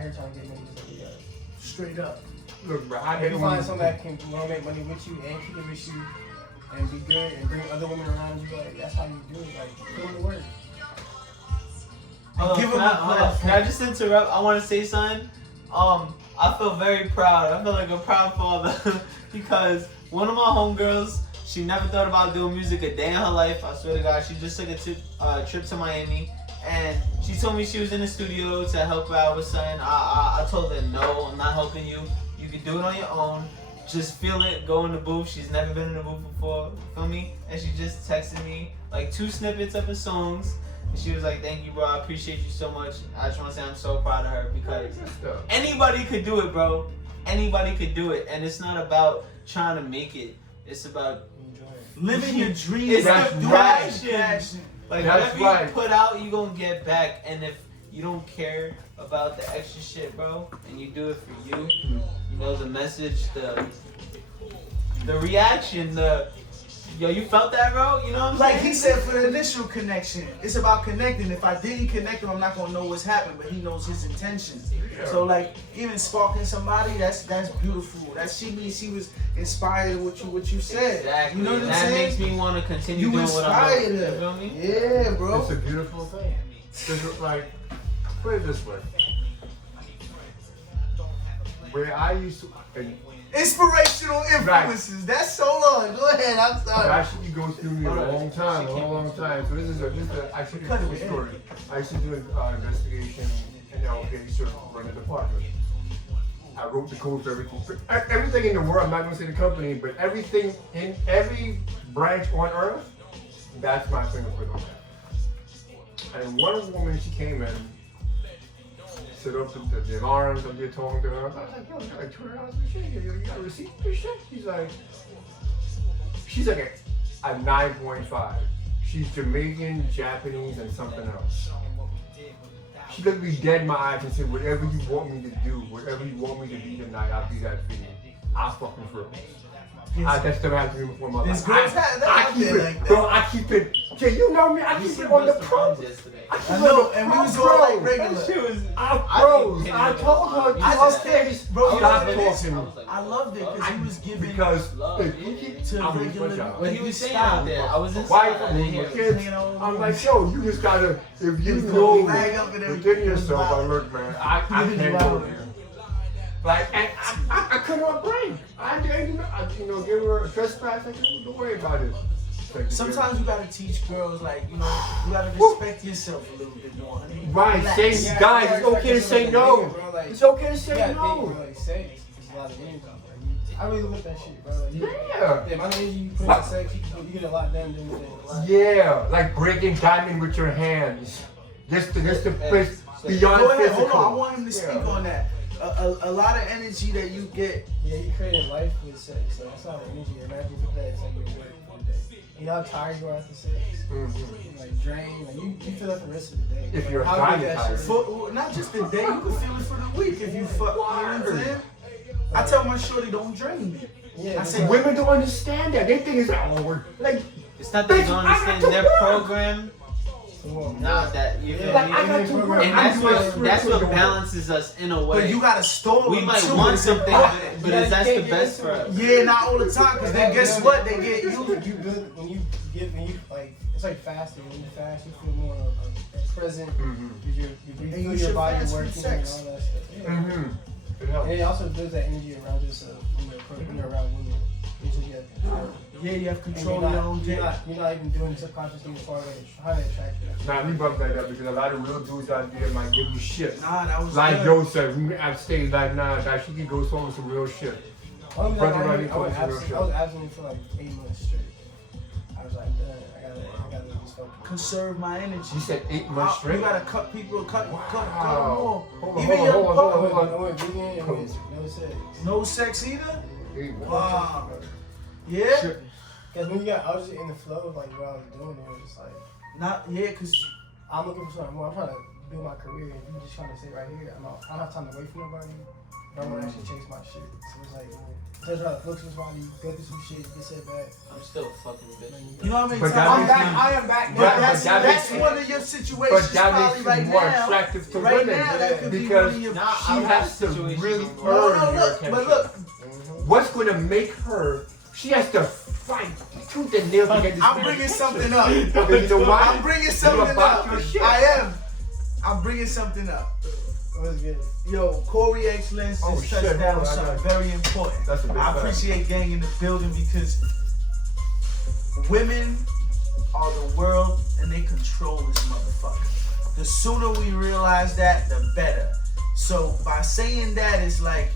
here trying to get money just like you guys. Straight up. look, bro, If you find someone that can want to make money with you and keep it with you and be good and bring other women around you, like, that's how you do it. Like, put in the work. Give him a platform. Can I just interrupt? I want to say something. I feel very proud. I feel like a proud father because one of my homegirls, she never thought about doing music a day in her life. I swear to God, she just took a trip to Miami, and she told me she was in the studio to help her out with something. I told her, no, I'm not helping you. You can do it on your own. Just feel it. Go in the booth. She's never been in the booth before. Feel me? And she just texted me like 2 snippets of her songs. And she was like, thank you, bro. I appreciate you so much. I just want to say I'm so proud of her because anybody could do it, bro. Anybody could do it. And it's not about trying to make it. It's about living your dreams. It's That's the right. passion. Like, That's whatever right. you put out, you gonna get back. And if you don't care about the extra shit, bro, and you do it for you, you know, the message, the reaction, yo, you felt that, bro? You know what I'm Like saying? he said, for the initial connection, it's about connecting. If I didn't connect him, I'm not gonna know what's happened, but he knows his intentions. So like, even sparking somebody, that's beautiful. That she was inspired with what you said. Exactly. You know what I'm that saying? makes me want to continue You doing what I'm inspired doing. her. You feel me? Yeah, bro. It's a beautiful thing. It's like, put it this way. Where I used to, and Inspirational influences. That's so long. Go ahead. I'm sorry. that should be going through me a long time. So this is actually a true story. I used to do an investigation in LPA, so run a department. I wrote the code for everything in the world. I'm not going to say the company, but everything in every branch on earth, that's my fingerprint on that. And one woman, she came in, set up the alarms, I'm there talking to her. I was like, yo, you got like $200 for shit. You got a receipt for shit? She's like a 9.5. She's Jamaican, Japanese, and something else. She looked me dead in my eyes and said, whatever you want me to do, whatever you want me to be tonight, I'll be that for you. I'll fucking froze. That still happens to me before my There's life. girls that I out keep there it, like that. bro. I keep it. Yeah, you know me. I You keep seen it on the Busta pro. Rhymes yesterday. I keep I it know, on the and we pro, was going like bro. regular. That shit was. I I froze. didn't I hit it told her with to I stop just there. bro, you know Stop what it is? talking. I loved it because he was giving Because Love, if yeah. you keep to I'm regular. with y'all. What he was his saying style. out there, I was Why inside. I didn't you hear it. kids? Hanging out with I'm me. like, yo, you just gotta, if you He's know gonna flag up and everything. within yourself, like, look, man, I can't go there. Like, and I cut her a break. I didn't, you know, give her a trespass. Like, don't worry about it. Like, Sometimes you gotta teach girls, like, you know, you gotta respect yourself a little bit more, honey. right, Relax. say, Yeah, guys, yeah, it's okay to respect say yourself no. as a nigga, bro, like, It's okay to You say gotta think, no. bro, like sex is a lot of energy. Like, I really look at that shit, bro. Like, Yeah. yeah, my energy you put into sex, you get a lot done doing the day. Yeah, like breaking diamond with your hands. Just the beyond Go ahead, physical. hold on, I want him to speak Yeah. on that. A lot of energy that you get. Yeah, you're creating life with sex, so that's not energy. Imagine with that, it's like your work for the day. You know how tired you are after sex? Mhm. Like drained, like you feel that for the rest of the day. If you're How tired, good that tired. shit is. For, not just the day, you can feel it for the week if you fuck. You know what I'm saying? I tell my shorty, don't drain me. Yeah, I that's say like- Women don't understand that. They think it's like, oh, we're like, It's not that you Bitch, don't I got understand to their work. program. Well, Not that you feel like me? I got to work. And I'm doing that's what spiritual balances us in a way. But you gotta store We them might too. want It's something, important. but is that the best for us? Yeah, not all the time, because then guess what? They get you. You good when you like it's like fasting. When you fast, you feel more present Mhm. because you And feel you your should body fast with working and sex. all that stuff. Yeah. Mm-hmm. It helps. And it also builds that energy around yourself when you're around women. You should get control. Yeah, you have And control of your own dick. you're not even doing it subconsciously as far as how to attract them. Now, let me bump that up because a lot of real dudes out there might give you shit. Nah, that was Like good. Joe said, we have stayed like, nah, that she can go home with some real shit. Only Brother, like, right, I was you told us absent. real I was absent for like 8 months straight. I was like, done. I gotta just focus. Conserve my energy. She said 8 months You straight. gotta cut people, cut more. Hold on, Even your hold on, hold on, hold I went vegan and with no sex. no sex either. 8 months. Wow. Yeah. Shit. Because when I was just in the flow of like what I was doing, it was just like, Not yeah, cause I'm looking for something more. I'm trying to build my career, and you just trying to stay right here. I don't have time to wait for nobody. I want to actually chase my shit. So it's like, instead of trying to look for somebody, go through some shit, get set back. I'm still a fucking bitch. you know how many But times that I'm makes back. me- I am back. But that's that that's makes- one of your situations But that probably makes right you more now. attractive to Right women now, that could be because one of your. Nah, she I'm has to situation really where- No, earn no, your look, attention. but look, What's going to make her? She has to fight tooth and nail to get this. I'm man's bringing attention. something up. Because you know why? I'm bringing something about up. your shit. I am. I'm bringing something up. What's good? Yo, Corey Excellence Oh, just shit, touched down hold on on, something I got very important. That's a big I fact. appreciate gang in the building because women are the world and they control this motherfucker. The sooner we realize that, the better. So by saying that, it's like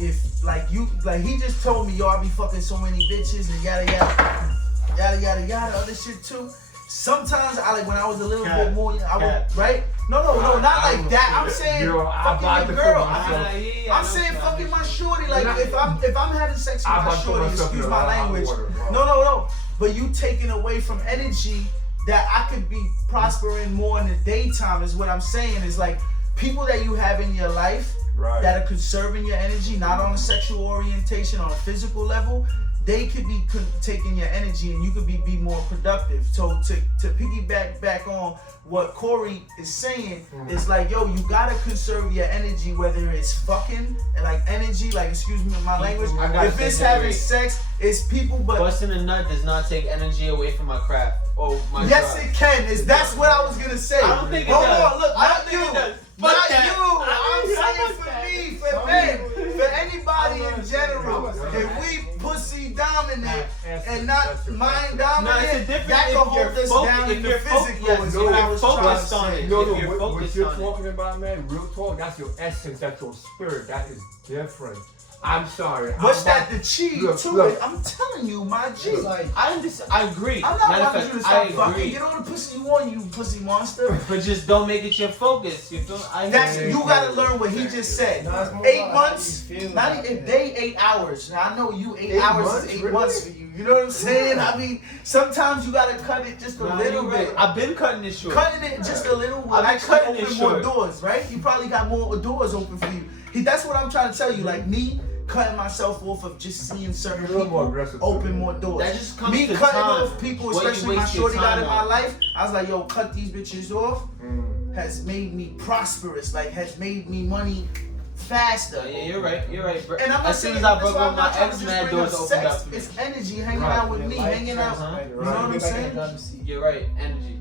if like you like he just told me, yo, I be fucking so many bitches and yada yada yada yada yada other shit too. Sometimes I like when I was a little bit more, I would right. No, not like that. I'm saying Yo, I'm about fucking to your girl. put myself- I'm saying fucking my shorty. Like if I'm having sex with I'm my about to put shorty, myself in excuse a my lot of hot language. water, bro. No. But you taking away from energy that I could be prospering more in the daytime is what I'm saying. Is like people that you have in your life Right. that are conserving your energy, not on a sexual orientation, on a physical level. They could be taking your energy and you could be more productive. So to piggyback back on what Corey is saying, it's like, yo, you gotta conserve your energy, whether it's fucking, like energy, like, excuse me my language. I gotta If it's having separate. sex, it's people, but Busting a nut does not take energy away from my craft or my yes, craft. it can. That's what I was gonna say. I don't think it Hold does. on, look, I not don't think you. it does. Not Fuck that. you. I'm saying Fuck for that. me, for men, for anybody in general. If we pussy dominant and not mind No, dominant, it's a difference that if can hold you're us focused. down If in the you're focused, physical. yes, is if what I you're was trying to focused on say. it. No, If you're what focused you're on it. talking about, man, real talk, that's your essence, that's your spirit. That is different. I'm sorry. What's I'm that? not- The chi Look, to look. it. I'm telling you, my G. It's like I understand. I agree. I'm not Matter of wanting you to fact, stop I fucking. agree. Get all the pussy you want, you pussy monster. But just don't make it your focus. You feel? I That's hear you gotta learn what he just said. No, it's more 8 about months, how you feel not about if it. they 8 hours. Now I know you 8 8 hours months, is 8 really? months for you. You know what I'm saying? I mean, sometimes you gotta cut it just a Nah, little you bit. right. I've been cutting it short. Cutting it just a little will I've been actually cutting it open more short. doors, right? You probably got more doors open for you. That's what I'm trying to tell you. Like me, cutting myself off of just seeing certain You're a little more people aggressive. open more doors. That just comes Me to cutting time. off people, What you especially my waste your shorty got in time my on. life, I was like, yo, cut these bitches off. Mm. Has made me prosperous, like has made me money faster. Yeah, you're right. You're right, bro. And I'm not As soon saying as I that's broke why up I'm my not trying ex, to mad just bring doors up opened up sex. for me. It's energy hanging Right. out with me, hanging out. Uh-huh. You know what I'm saying? You're right. Energy.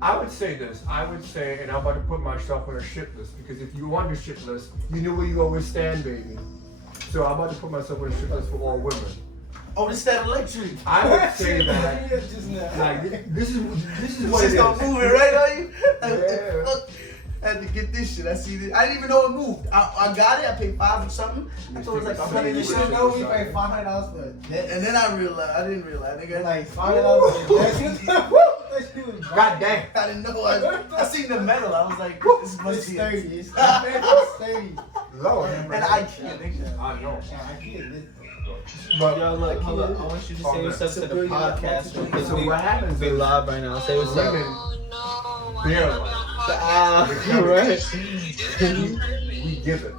I would say this. I would say, and I'm about to put myself on a shit list because if you on the shit list, you know where you always stand, baby. So I'm about to put myself on a shit list for all women. Oh, this that electric. I would say that. Just now. Like this is what Just it gonna is. move it right on you. Yeah. Look, I had to get this shit. I see this. I didn't even know it moved. I got it. I paid $5 or something. I thought it was like You $100 think and it's shit. free? No, we paid $500 for that. And then I realized. I didn't realize. Nigga, Like $500 for that. God damn. I didn't know. I seen the metal. I was like, this must It's be. 30. It's 30. Lord. And IKEA, nigga. I know. Yeah, I get it. But Yo, look, hold up. I want you to say what's up to the podcast because So what happens we is live right now. Say what's up. women, they're like, Right. we give it.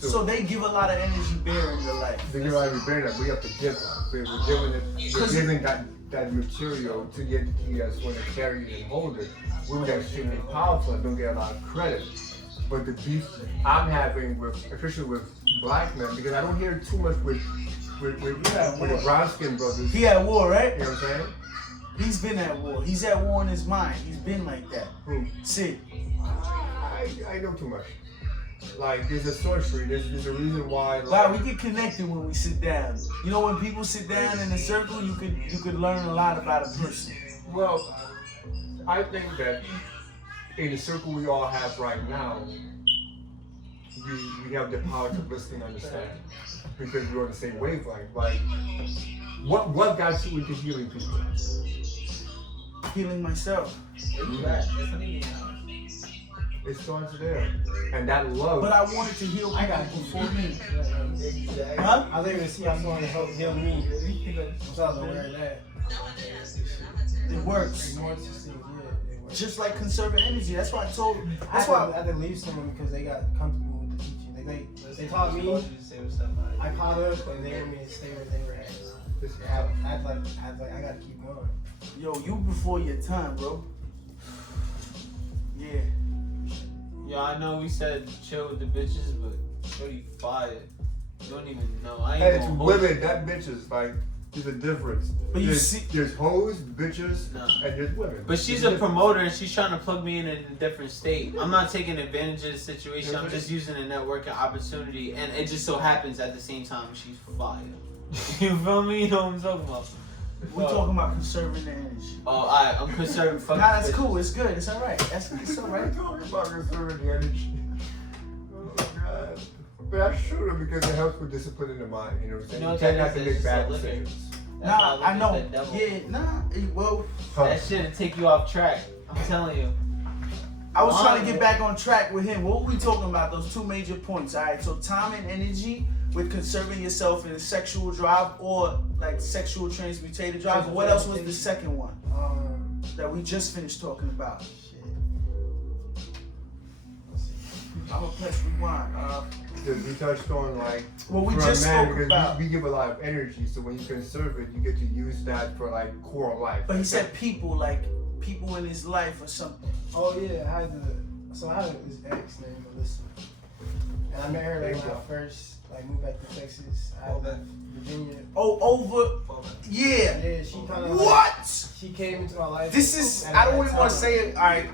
So they give a lot of energy bearing your life. They give out every that we have to give it. We're giving it. We're giving that material to the entity that's going to carry it and hold it. Women that are extremely powerful and don't get a lot of credit. But the beef I'm having with, especially with black men, because I don't hear too much with the brown skin brothers. He at war, right? You know what I'm saying? He's been at war. He's at war in his mind. He's been like that. Who? Sid. I know too much. Like there's a source for you. There's a reason why. Like, Wow, we get connected when we sit down. You know, when people sit down in a circle, you could learn a lot about a person. Well, I think that in the circle we all have right now, we have the power to listen and understand because we're on the same wavelength. Like, what got you into healing people? Healing myself. It starts there, and that love. But I wanted to heal I got people it before me. Huh? I was able to see how someone helped heal me. So I was aware of that. It works. More to see, yeah, it works. Just like conserving energy. That's why I told. I That's had why. to leave someone because they got comfortable with the teaching. They taught me. I caught up, but they wanted me to stay where they were at. I gotta keep going. Yo, you before your time, bro. Yeah. Yo, I know we said chill with the bitches, but Shorty fired. You don't even know. I ain't And it's gonna hold you. women, not bitches. Like, there's a difference. But you there's, see- there's hoes, bitches, No. and there's women. But she's There's a promoter and she's trying to plug me in a different state. I'm not taking advantage of the situation. I'm just using a networking opportunity, and it just so happens at the same time she's fire. You feel me? You know what I'm talking about? We're talking about conserving the energy. Oh, alright. I'm concerned. Fuck Nah, that's bitches. cool. It's good. It's all right. It's all right. We're talking about conserving the energy. Oh God. But I shoot them because it helps with discipline in the mind. You know what I'm saying? You know You what tend that not to is? make It's bad just a liquor. decisions. That's how Nah, I look know. at that devil. Yeah, nah. Well, That shit'll take you off track. I'm telling you. I was trying to get back on track with him. What were we talking about? Those two major points. All right. So time and energy with conserving yourself in a sexual drive or like sexual transmutative drive. What else was the second one that we just finished talking about? Shit. I'm gonna press rewind. Because we touched on like Well, we for just a man, spoke because about. we give a lot of energy, so when you conserve it, you get to use that for like core life. But he said people, like people in his life or something. Oh yeah, I had this ex named Melissa, and I met her like when I first moved back to Texas. I left Virginia. Oh, over. Yeah. Yeah, she kind of What? she came into my life. This is. at I a don't bad even want to time. say it. All right.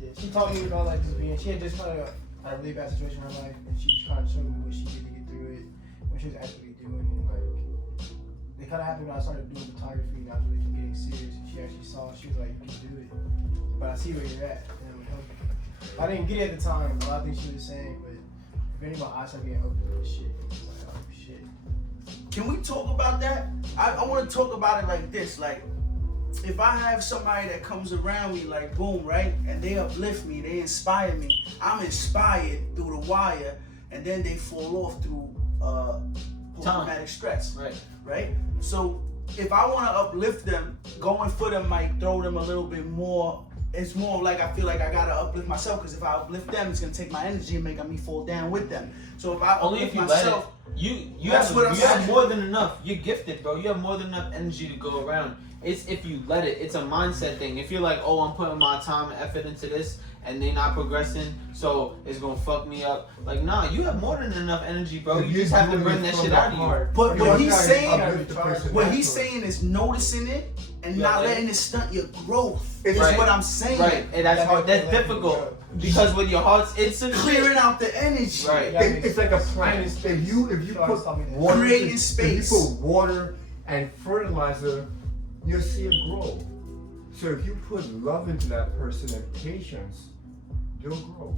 Yeah, she taught me about like just being. She had just kind of had a really bad situation in her life, and she just kind of showed me what she did to get through it, what she was actually doing, and like it kind of happened when I started doing photography, and I was really getting serious. And she actually saw. She was like, "You can do it," but I see where you're at, and it would help you. I didn't get it at the time. A lot of things she was saying, but if any of my eyes started getting open to this shit, it was like, oh shit. Can we talk about that? I want to talk about it like this. Like, if I have somebody that comes around me, like, boom, right? And they uplift me, they inspire me. I'm inspired through the wire, and then they fall off through post-traumatic stress, Right. right? So, if I want to uplift them, going for them might throw them a little bit more it's more like I feel like I gotta uplift myself, because if I uplift them, it's gonna take my energy and make me fall down with them. So if I Only uplift if you myself, let it. You That's have what I'm you have saying. more than enough. You're gifted, bro. You have more than enough energy to go around. It's if you let it. It's a mindset thing. If you're like, oh, I'm putting my time and effort into this, and they're not progressing, so it's gonna fuck me up. Like, nah, you have more than enough energy, bro. You just have to bring that shit out of you. But what he's saying, what is noticing it and not letting it stunt your growth. Is Right. what I'm saying. Right, and that's hard. That's difficult because with your heart's it's a Clearing out the energy. Right. It's like a plant. If you put water, Creating space. If you put water and fertilizer, you'll see it grow. So if you put love into that person and patience, they'll grow.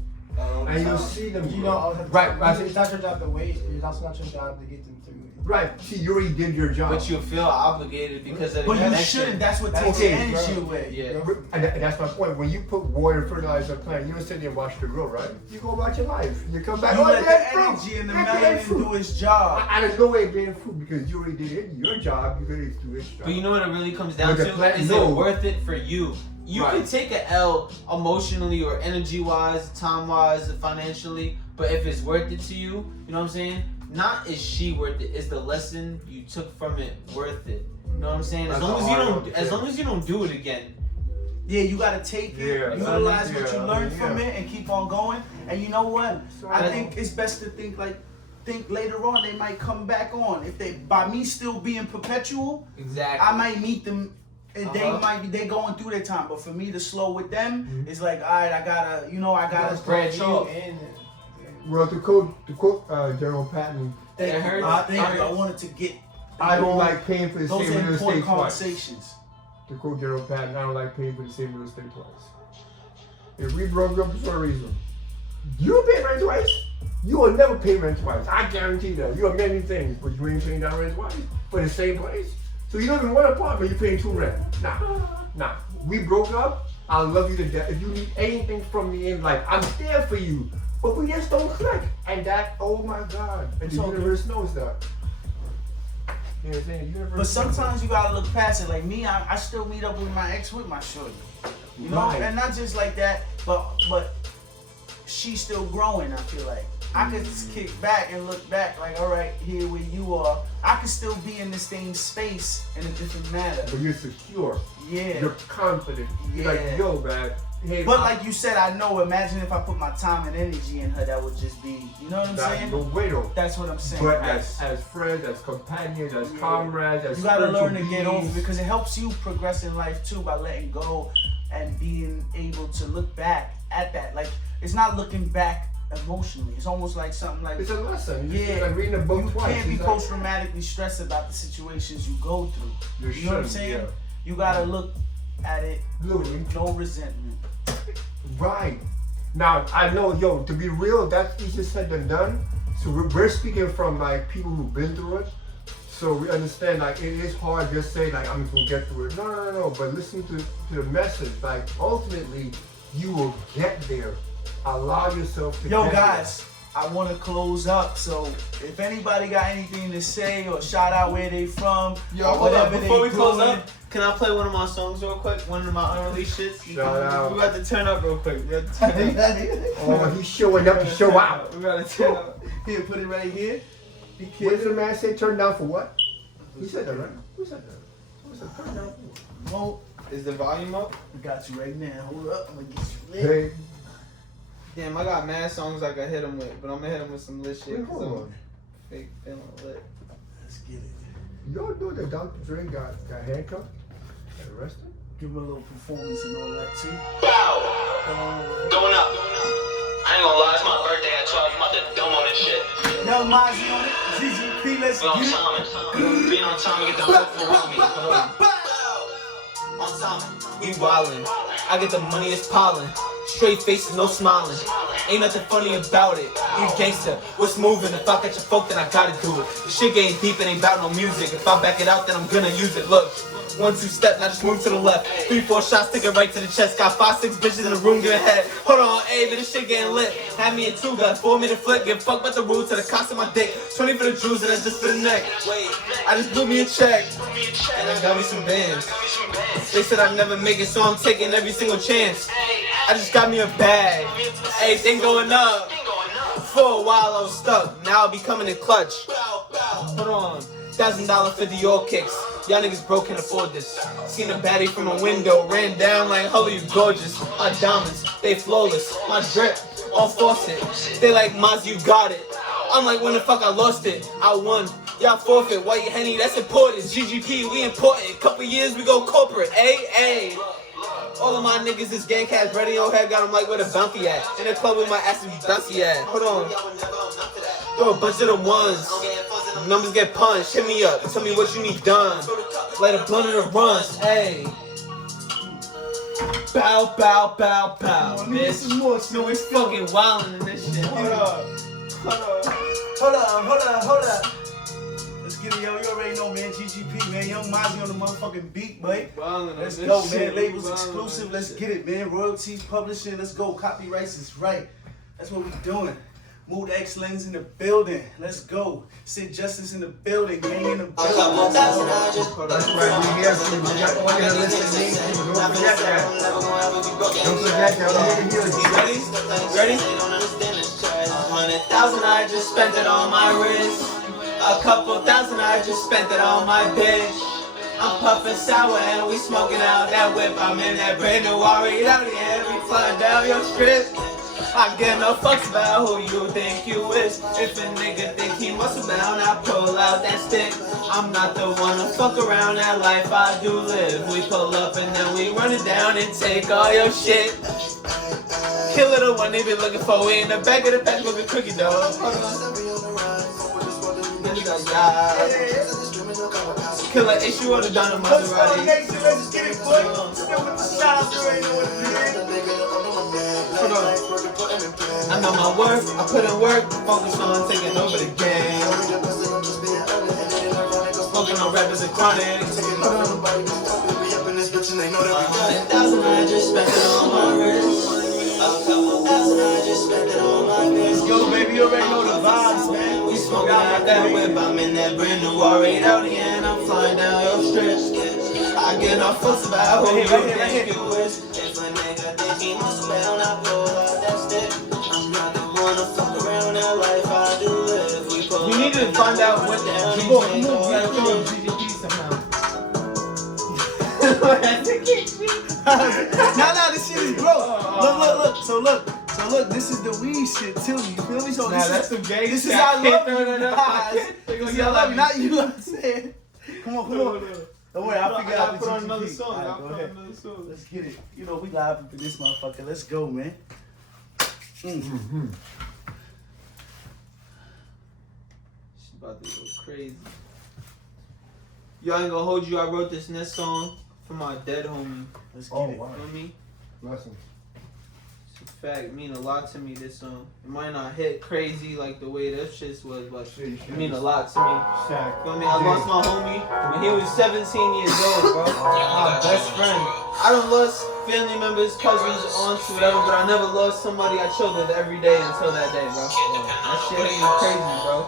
And you'll see them You grow. don't. Right. It's not your job to wait. It's also not your job to get them through it. Right. See, you already did your job. But you feel obligated because of the But you connection. shouldn't. That's what That's takes okay, the energy bro. away. Yeah. And that's my point. When you put water and fertilizer on a plant, you don't sit there and watch it grow, right? You go about your life. You come back. You oh, let that's the fruit. energy and the That's melanin fruit. do its job. I don't know where it being fruit because you already did your job. You already do its job. But you know what it really comes down But the to? plant- Is no. it worth it for you? You Right. can take an L emotionally or energy wise, time wise, financially, but if it's worth it to you, you know what I'm saying? Not is she worth it, is the lesson you took from it worth it. You know what I'm saying? As That's long a as you hard don't one, as too. long as you don't do it again. Yeah, you gotta take it, Yeah, utilize what you yeah, learned yeah. from it, and keep on going. And you know what? So I I- think it's best to think later on they might come back on. If they, by me still being perpetual, Exactly. I might meet them. And Uh-huh. they going through their time. But for me to slow with them, it's like, all right, I gotta branch off. Well, to quote General Patton, It hurts. I wanted to get. I don't like paying for the Those same are real estate important twice. conversations. To quote General Patton, I don't like paying for the same real estate twice. If we broke up for a reason, you pay rent twice. You will never pay rent twice. I guarantee that. You have many things, but you ain't paying down rent twice for the same place. So you don't even want an apartment, you're paying 2 rent. Nah. We broke up. I love you to death. If you need anything from me in life, I'm there for you. But we just don't click. And that, oh my God. And the So- universe knows that. You know what I'm saying? The universe But knows sometimes you gotta look past it. Like me, I still meet up with my ex with my shorty. You know, Right. and not just like that, but she's still growing. I feel like I could kick back and look back, like, all right, here where you are. I could still be in the same space in a different manner. But you're secure. Yeah. You're confident. You're like, Yeah. yo, man. Hey, But like you said, I know. Imagine if I put my time and energy in her, that would just be, you know what I'm saying? no way though. That's what I'm saying. But Yes. as friends, as companions, as Yeah. comrades, as You gotta learn to spiritual get over beings, because it helps you progress in life too by letting go and being able to look back at that. Like it's not looking back emotionally. It's almost like something like It's a lesson. It's yeah. like reading a book You twice. can't be It's like- post-traumatically stressed about the situations you go through. You You know what I'm should, saying? yeah. You gotta look at it Look, with no resentment. right. Now, I know, yo, to be real, that's easier said than done. So we're speaking from like people who've been through it. So we understand like it is hard just say like I'm just gonna get through it. No. But listen to the message. Like ultimately you will get there. Allow yourself to Yo, get guys, I want to close up. So if anybody got anything to say or shout out where they from, Yo, or hold up. whatever Before we they close doing, up, can I play one of my songs real quick? One of my unreleased shits? Shout out. We got to turn up real quick. We got to turn up. there. Oh, he's showing up to show out. We got to turn up. Here, put it right here. Be What did careful. the man say? Turn down for what? He said that, right? Who said that? Who said turn down for what? Oh, Is the volume up? I got you right now. Hold up, I'm gonna get you lit. Hey, Damn, I got mad songs I could hit him with, but I'm gonna hit him with some lit shit. wait, 'cause hold I'm on. fake feeling lit. Let's get it. Y'all know that Dr. Dre got handcuffed and arrested? Give him a little performance and all that too. Bow. Going up. I ain't gonna lie, it's my birthday at 12. I'm about to dumb on this shit. Now Mozzie on it. ZZP, let's We on get it. time. Being on time and get the fuck around me. On time, we wildin'. I get the money, it's piling. Straight faces, no smiling. Ain't nothing funny about it. You gangster, what's moving? If I catch a folk, then I gotta do it. The shit getting deep, it ain't about no music. If I back it out, then I'm gonna use it. Look, 1-2 step, now just move to the left. 3-4 shots, take it right to the chest. Got 5-6 bitches in the room, give a head. Hold on, hey, this shit getting lit. Had me in 2 guns, 4-minute flip. Give a fuck about the rules to the cost of my dick. 20 for the jewels and that's just for the neck. I just blew me a check. And I got me some bands. They said I'd never make it, so I'm taking every single chance. I just got me a bag. Everything going up. For a while I was stuck, now I'll be coming in clutch. Hold on, $1,000 for Dior kicks. Y'all niggas broke, can't afford this. Seen a baddie from a window, ran down like, hello, you gorgeous. My diamonds, they flawless. My drip, on faucet. They like, Maz, you got it. I'm like, when the fuck I lost it? I won. Y'all forfeit, white Henny, that's important. GGP, we important. Couple years, we go corporate. Ayy. All of my niggas is gang cats, ready on head, got them like where the bounty at. In the club with my ass and bouncy at. Hold on. Throw a bunch of them ones. Numbers get punched, hit me up, tell me what you need done. Light a blunt of the runs, hey. Bow, bow, bow, bow, bitch. No, it's fucking wildin' in this shit. Hold up. Let's get it, yo. You already know, man. GGP, man. Young Mozzie on the motherfucking beat, boy. Let's go, man. Labels exclusive. Let's get it, man. Royalties, publishing. Let's go. Copyrights is right. That's what we doing. Mood excellence in the building. Let's go. Sid Justice in the building. Gang in the building. That's right, we here. So we got all your listening. Don't forget that. Don't forget that. We're here to hear you. Ready? 100,000, I just spent it on my wrist. A couple thousand, I just spent it on my bitch. I'm puffin' sour and we smoking out that whip. I'm in that brand new Rari out here. We flying down your strip. I get no fucks about who you think you is. If a nigga think he muscle bound, I pull out that stick. I'm not the one to fuck around, that life I do live. We pull up and then we run it down and take all your shit. Kill it the one they been looking for. We in the back of the pack looking cookie dog. Kill an issue on the Dynamite. Let's go, Nation. Let's get it, boy. Still with the shots. You already know what it is. Hold on. I know my worth, I put in work, focus on taking over the game. Smoking on rappers and chronic. 100,000, I just spent it on my wrist. A couple thousand, I just spent it on my wrist. Yo, baby, you already know the vibes, man. We smoking out that whip, I'm in that brand new R8 Audi and I'm flying down your strip. I get no fucks about who you think you is. If a nigga think he must bound, I pull out that stick. I'm not the one to fuck around, that life I do live. We need to find out what the hell these niggas are. GGP somehow. Nah, this shit is broke. Look, this is the weed shit too. You feel me? So That's some gay this shit. is I love No, you, no, no. guys. This is I love you, not you. I'm saying. Come on. Don't worry, I'll figure out the put on GGP. another song. Alright, I'll go put on ahead. another song. Let's get it. You know we live for this motherfucker. Let's go, man. She's about to go crazy. Yo, I ain't gonna hold you. I wrote this next song for my dead homie. Let's get Oh, it. wow. Feel me? Blessings. It's a fact. It mean a lot to me, this song. It might not hit crazy like the way that shit was, but it mean a lot to me. Shaq. Feel me? I lost my homie when he was 17 years old, bro. My best friend. I done lost family members, cousins, aunts, whatever, but I never lost somebody I chilled with every day until that day, bro. That shit hit me crazy, bro.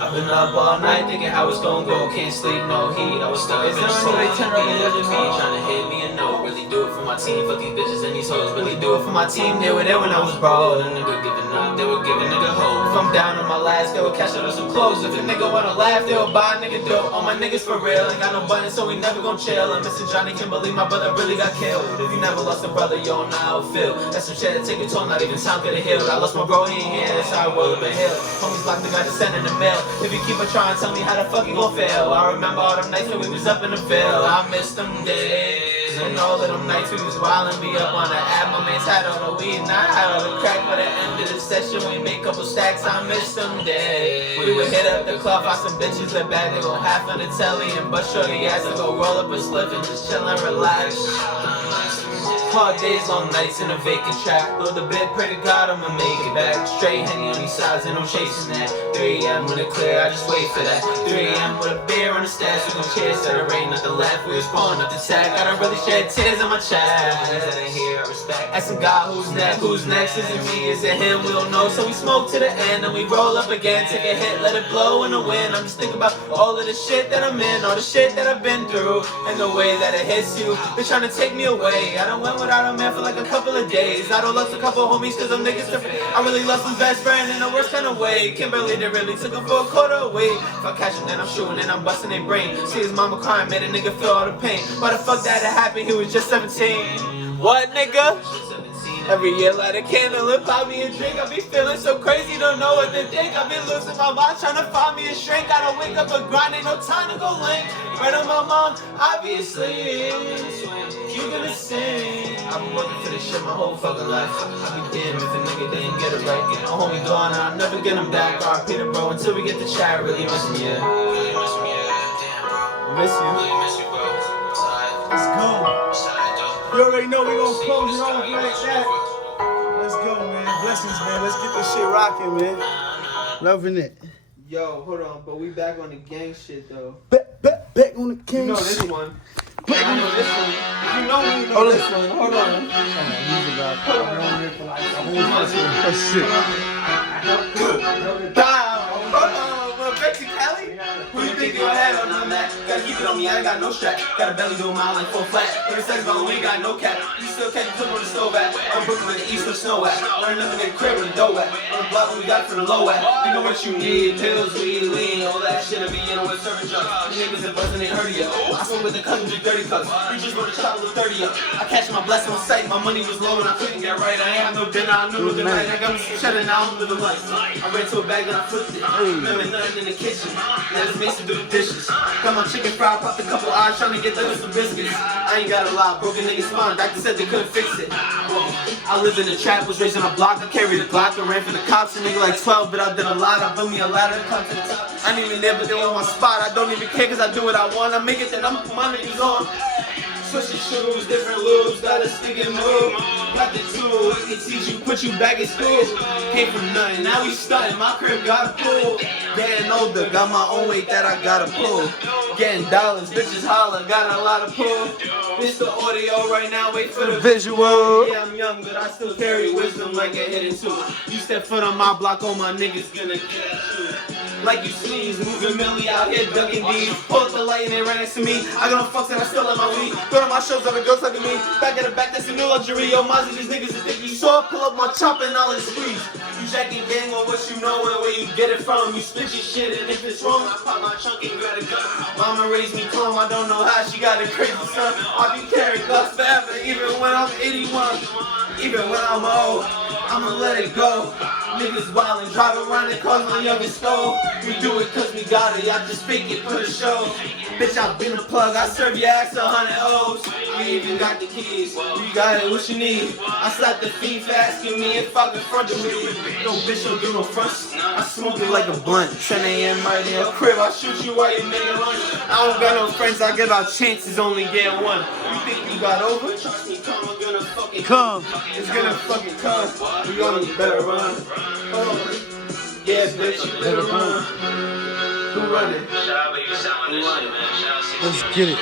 I've been up all night thinking how it's gonna go. Can't sleep, no heat. I was stuck in the soul. They turn up and look at me, trying to hit me and no. Really do it for my team, fuck these bitches and these hoes. Really do it for my team. They were there when I was broke. The nigga giving up, they were giving nigga hope. If I'm down on my last, they would cash out on some clothes. If a nigga wanna laugh, they will buy a nigga dope. All my niggas for real, ain't got no buttons, so we never gon' chill. I'm missing Johnny, can't believe my brother really got killed. If you never lost a brother, you don't know how it feel. That's some shit that take a toll, not even sound could have healed. I lost my bro, he ain't here, that's how I roll up a hill. Homies locked, they got to send in the mail. If you keep on trying, tell me how the fuck you gon' fail. I remember all them nights when we was up in the field. I miss them days. And all of them nights we was wildin', be up on the app. My man's had all the weed and I had all the crack. By the end of the session, we made couple stacks. I miss them days. We would hit up the club, find some bitches that back. They gon' half on the telly and bust shorty ass and go roll up a spliff and just chill and relax. Hard days, long nights in a vacant track. Go to bed, pray to God I'ma make it back. Straight Henny on these sides and I'm chasing that. 3 a.m. when it clear, I just wait for that. 3 a.m. with a beer on the stash, we gon' cheers to the rain, not the laugh. We was pulling up the tag. I don't really shed tears in my chest. That ain't here, I respect. Asking God who's next, is it me, is it him? We don't know, so we smoke to the end and we roll up again. Take a hit, let it blow in the wind. I'm just thinking about all of the shit that I'm in, all the shit that I've been through, and the way that it hits you. They're trying to take me away. I done went without a man for like a couple of days. I don't lost a couple homies cause I'm niggas different. I really lost my best friend in the worst kind of way. Kimberly, they really took him for a quarter away. If I catch him, then I'm shooting and I'm busting their brain. See his mama crying, made a nigga feel all the pain. Why the fuck that had happened? He was just 17. What, nigga? Every year light a candle and pop me a drink. I be feeling so crazy, don't know what to think. I be losing my mind, trying to find me a shrink. I don't wake up and grind, ain't no time to go link. Right on my mom, obviously you gonna sing. I've been working for this shit my whole fucking life. I be damned if a nigga didn't get it right. Get a homie gone, I'll never get him back. R.I.P. to bro, until we get the chat. Really miss me, yeah. Miss you. Let's go. You already know we gonna close it off like that. Let's go, man. Blessings, man. Let's get this shit rocking, man. Loving it. Yo, hold on, but we back on the gang shit though. Back on the king. You know this one. Back I on know the this one. You know this one. Hold on. Hold on, Betsy Kelly? Who you think you'll have on the mat? Gotta keep it on me, I ain't got no strap. Got a belly doing mile like full flat. Every seconds on we ain't got no cap. You still can't put on the stove at. I'm Brooklyn, the east of snow at. Learn nothing in the crib with the dough at. On the block we got for the low at. You know what you need, pills, weed, lean, all that shit. I be in with serving drugs. You niggas that buzzing ain't heard of ya. I swim with the cousins with 30 cups. You just want to chop with 30 up. I catch my blessing on sight. My money was low and I couldn't get right. I ain't have no dinner, I knew it was night. I got me some cheddar, now I'm living life. I ran to a bag and I flipped it. Remember nothing in the kitchen. Now it's Mason do the dishes. Got my chicken fried, popped a couple eyes trying to get them some biscuits. I ain't got a lot, broken niggas spine. Doctor said they couldn't fix it. I lived in the trap, was raised on a block. I carried a Glock and ran for the cops. A nigga like 12, but I did a lot. I built me a ladder, come to the top. I ain't even there, but they want my spot. I don't even care cause I do what I want. I make it, then I'm put my niggas on. Switching sugar different loops, got a stick and move. Got the tool, it can teach you, put you back in school. Came from nothing, now we starting. My crib got a pool. Getting older, got my own weight that I gotta pull. Getting dollars, bitches holler, got a lot of pull. It's the audio right now, wait for the visual. Yeah, I'm young, but I still carry wisdom like a hidden tool. You step foot on my block, all my niggas gonna get you. Like you sneeze, moving Millie out here, ducking D's. Pull up the light and they ran next to me. I got no fucks and I still let my weed. Go to my shows, other girls hugging me. Back at the back, that's a new luxury. Yo, Mozzie, these niggas is think you saw. Pull up my chop and all it squeeze. You jacking gang on what you know and where you get it from. You split your shit and if it's wrong, I pop my chunk and grab a gun. Mama raised me calm, I don't know how she got a crazy son. I be carrying guns forever, even when I'm 81. Even when I'm old, I'ma let it go. Niggas wildin', drive around and cause my youngest stole. We do it cause we got it, y'all just fake it for the show. Bitch, I been a plug, I serve your ass 100 O's. You even got the keys, you got it, what you need? I slapped the fiend for asking me if I could front of me. No bitch don't do no fronts, I smoke it like a blunt. 10 a.m. right in your crib, I shoot you while you making lunch. I don't got no friends, I get our chances, only get one. You think you got over? Trust me, come, I'm gonna fucking come. It's gonna fucking come, we gonna better run. Oh, yeah, bitch, you better run. Who running? Shout out, but you sound like this shit, man. Shout out, Let's get it.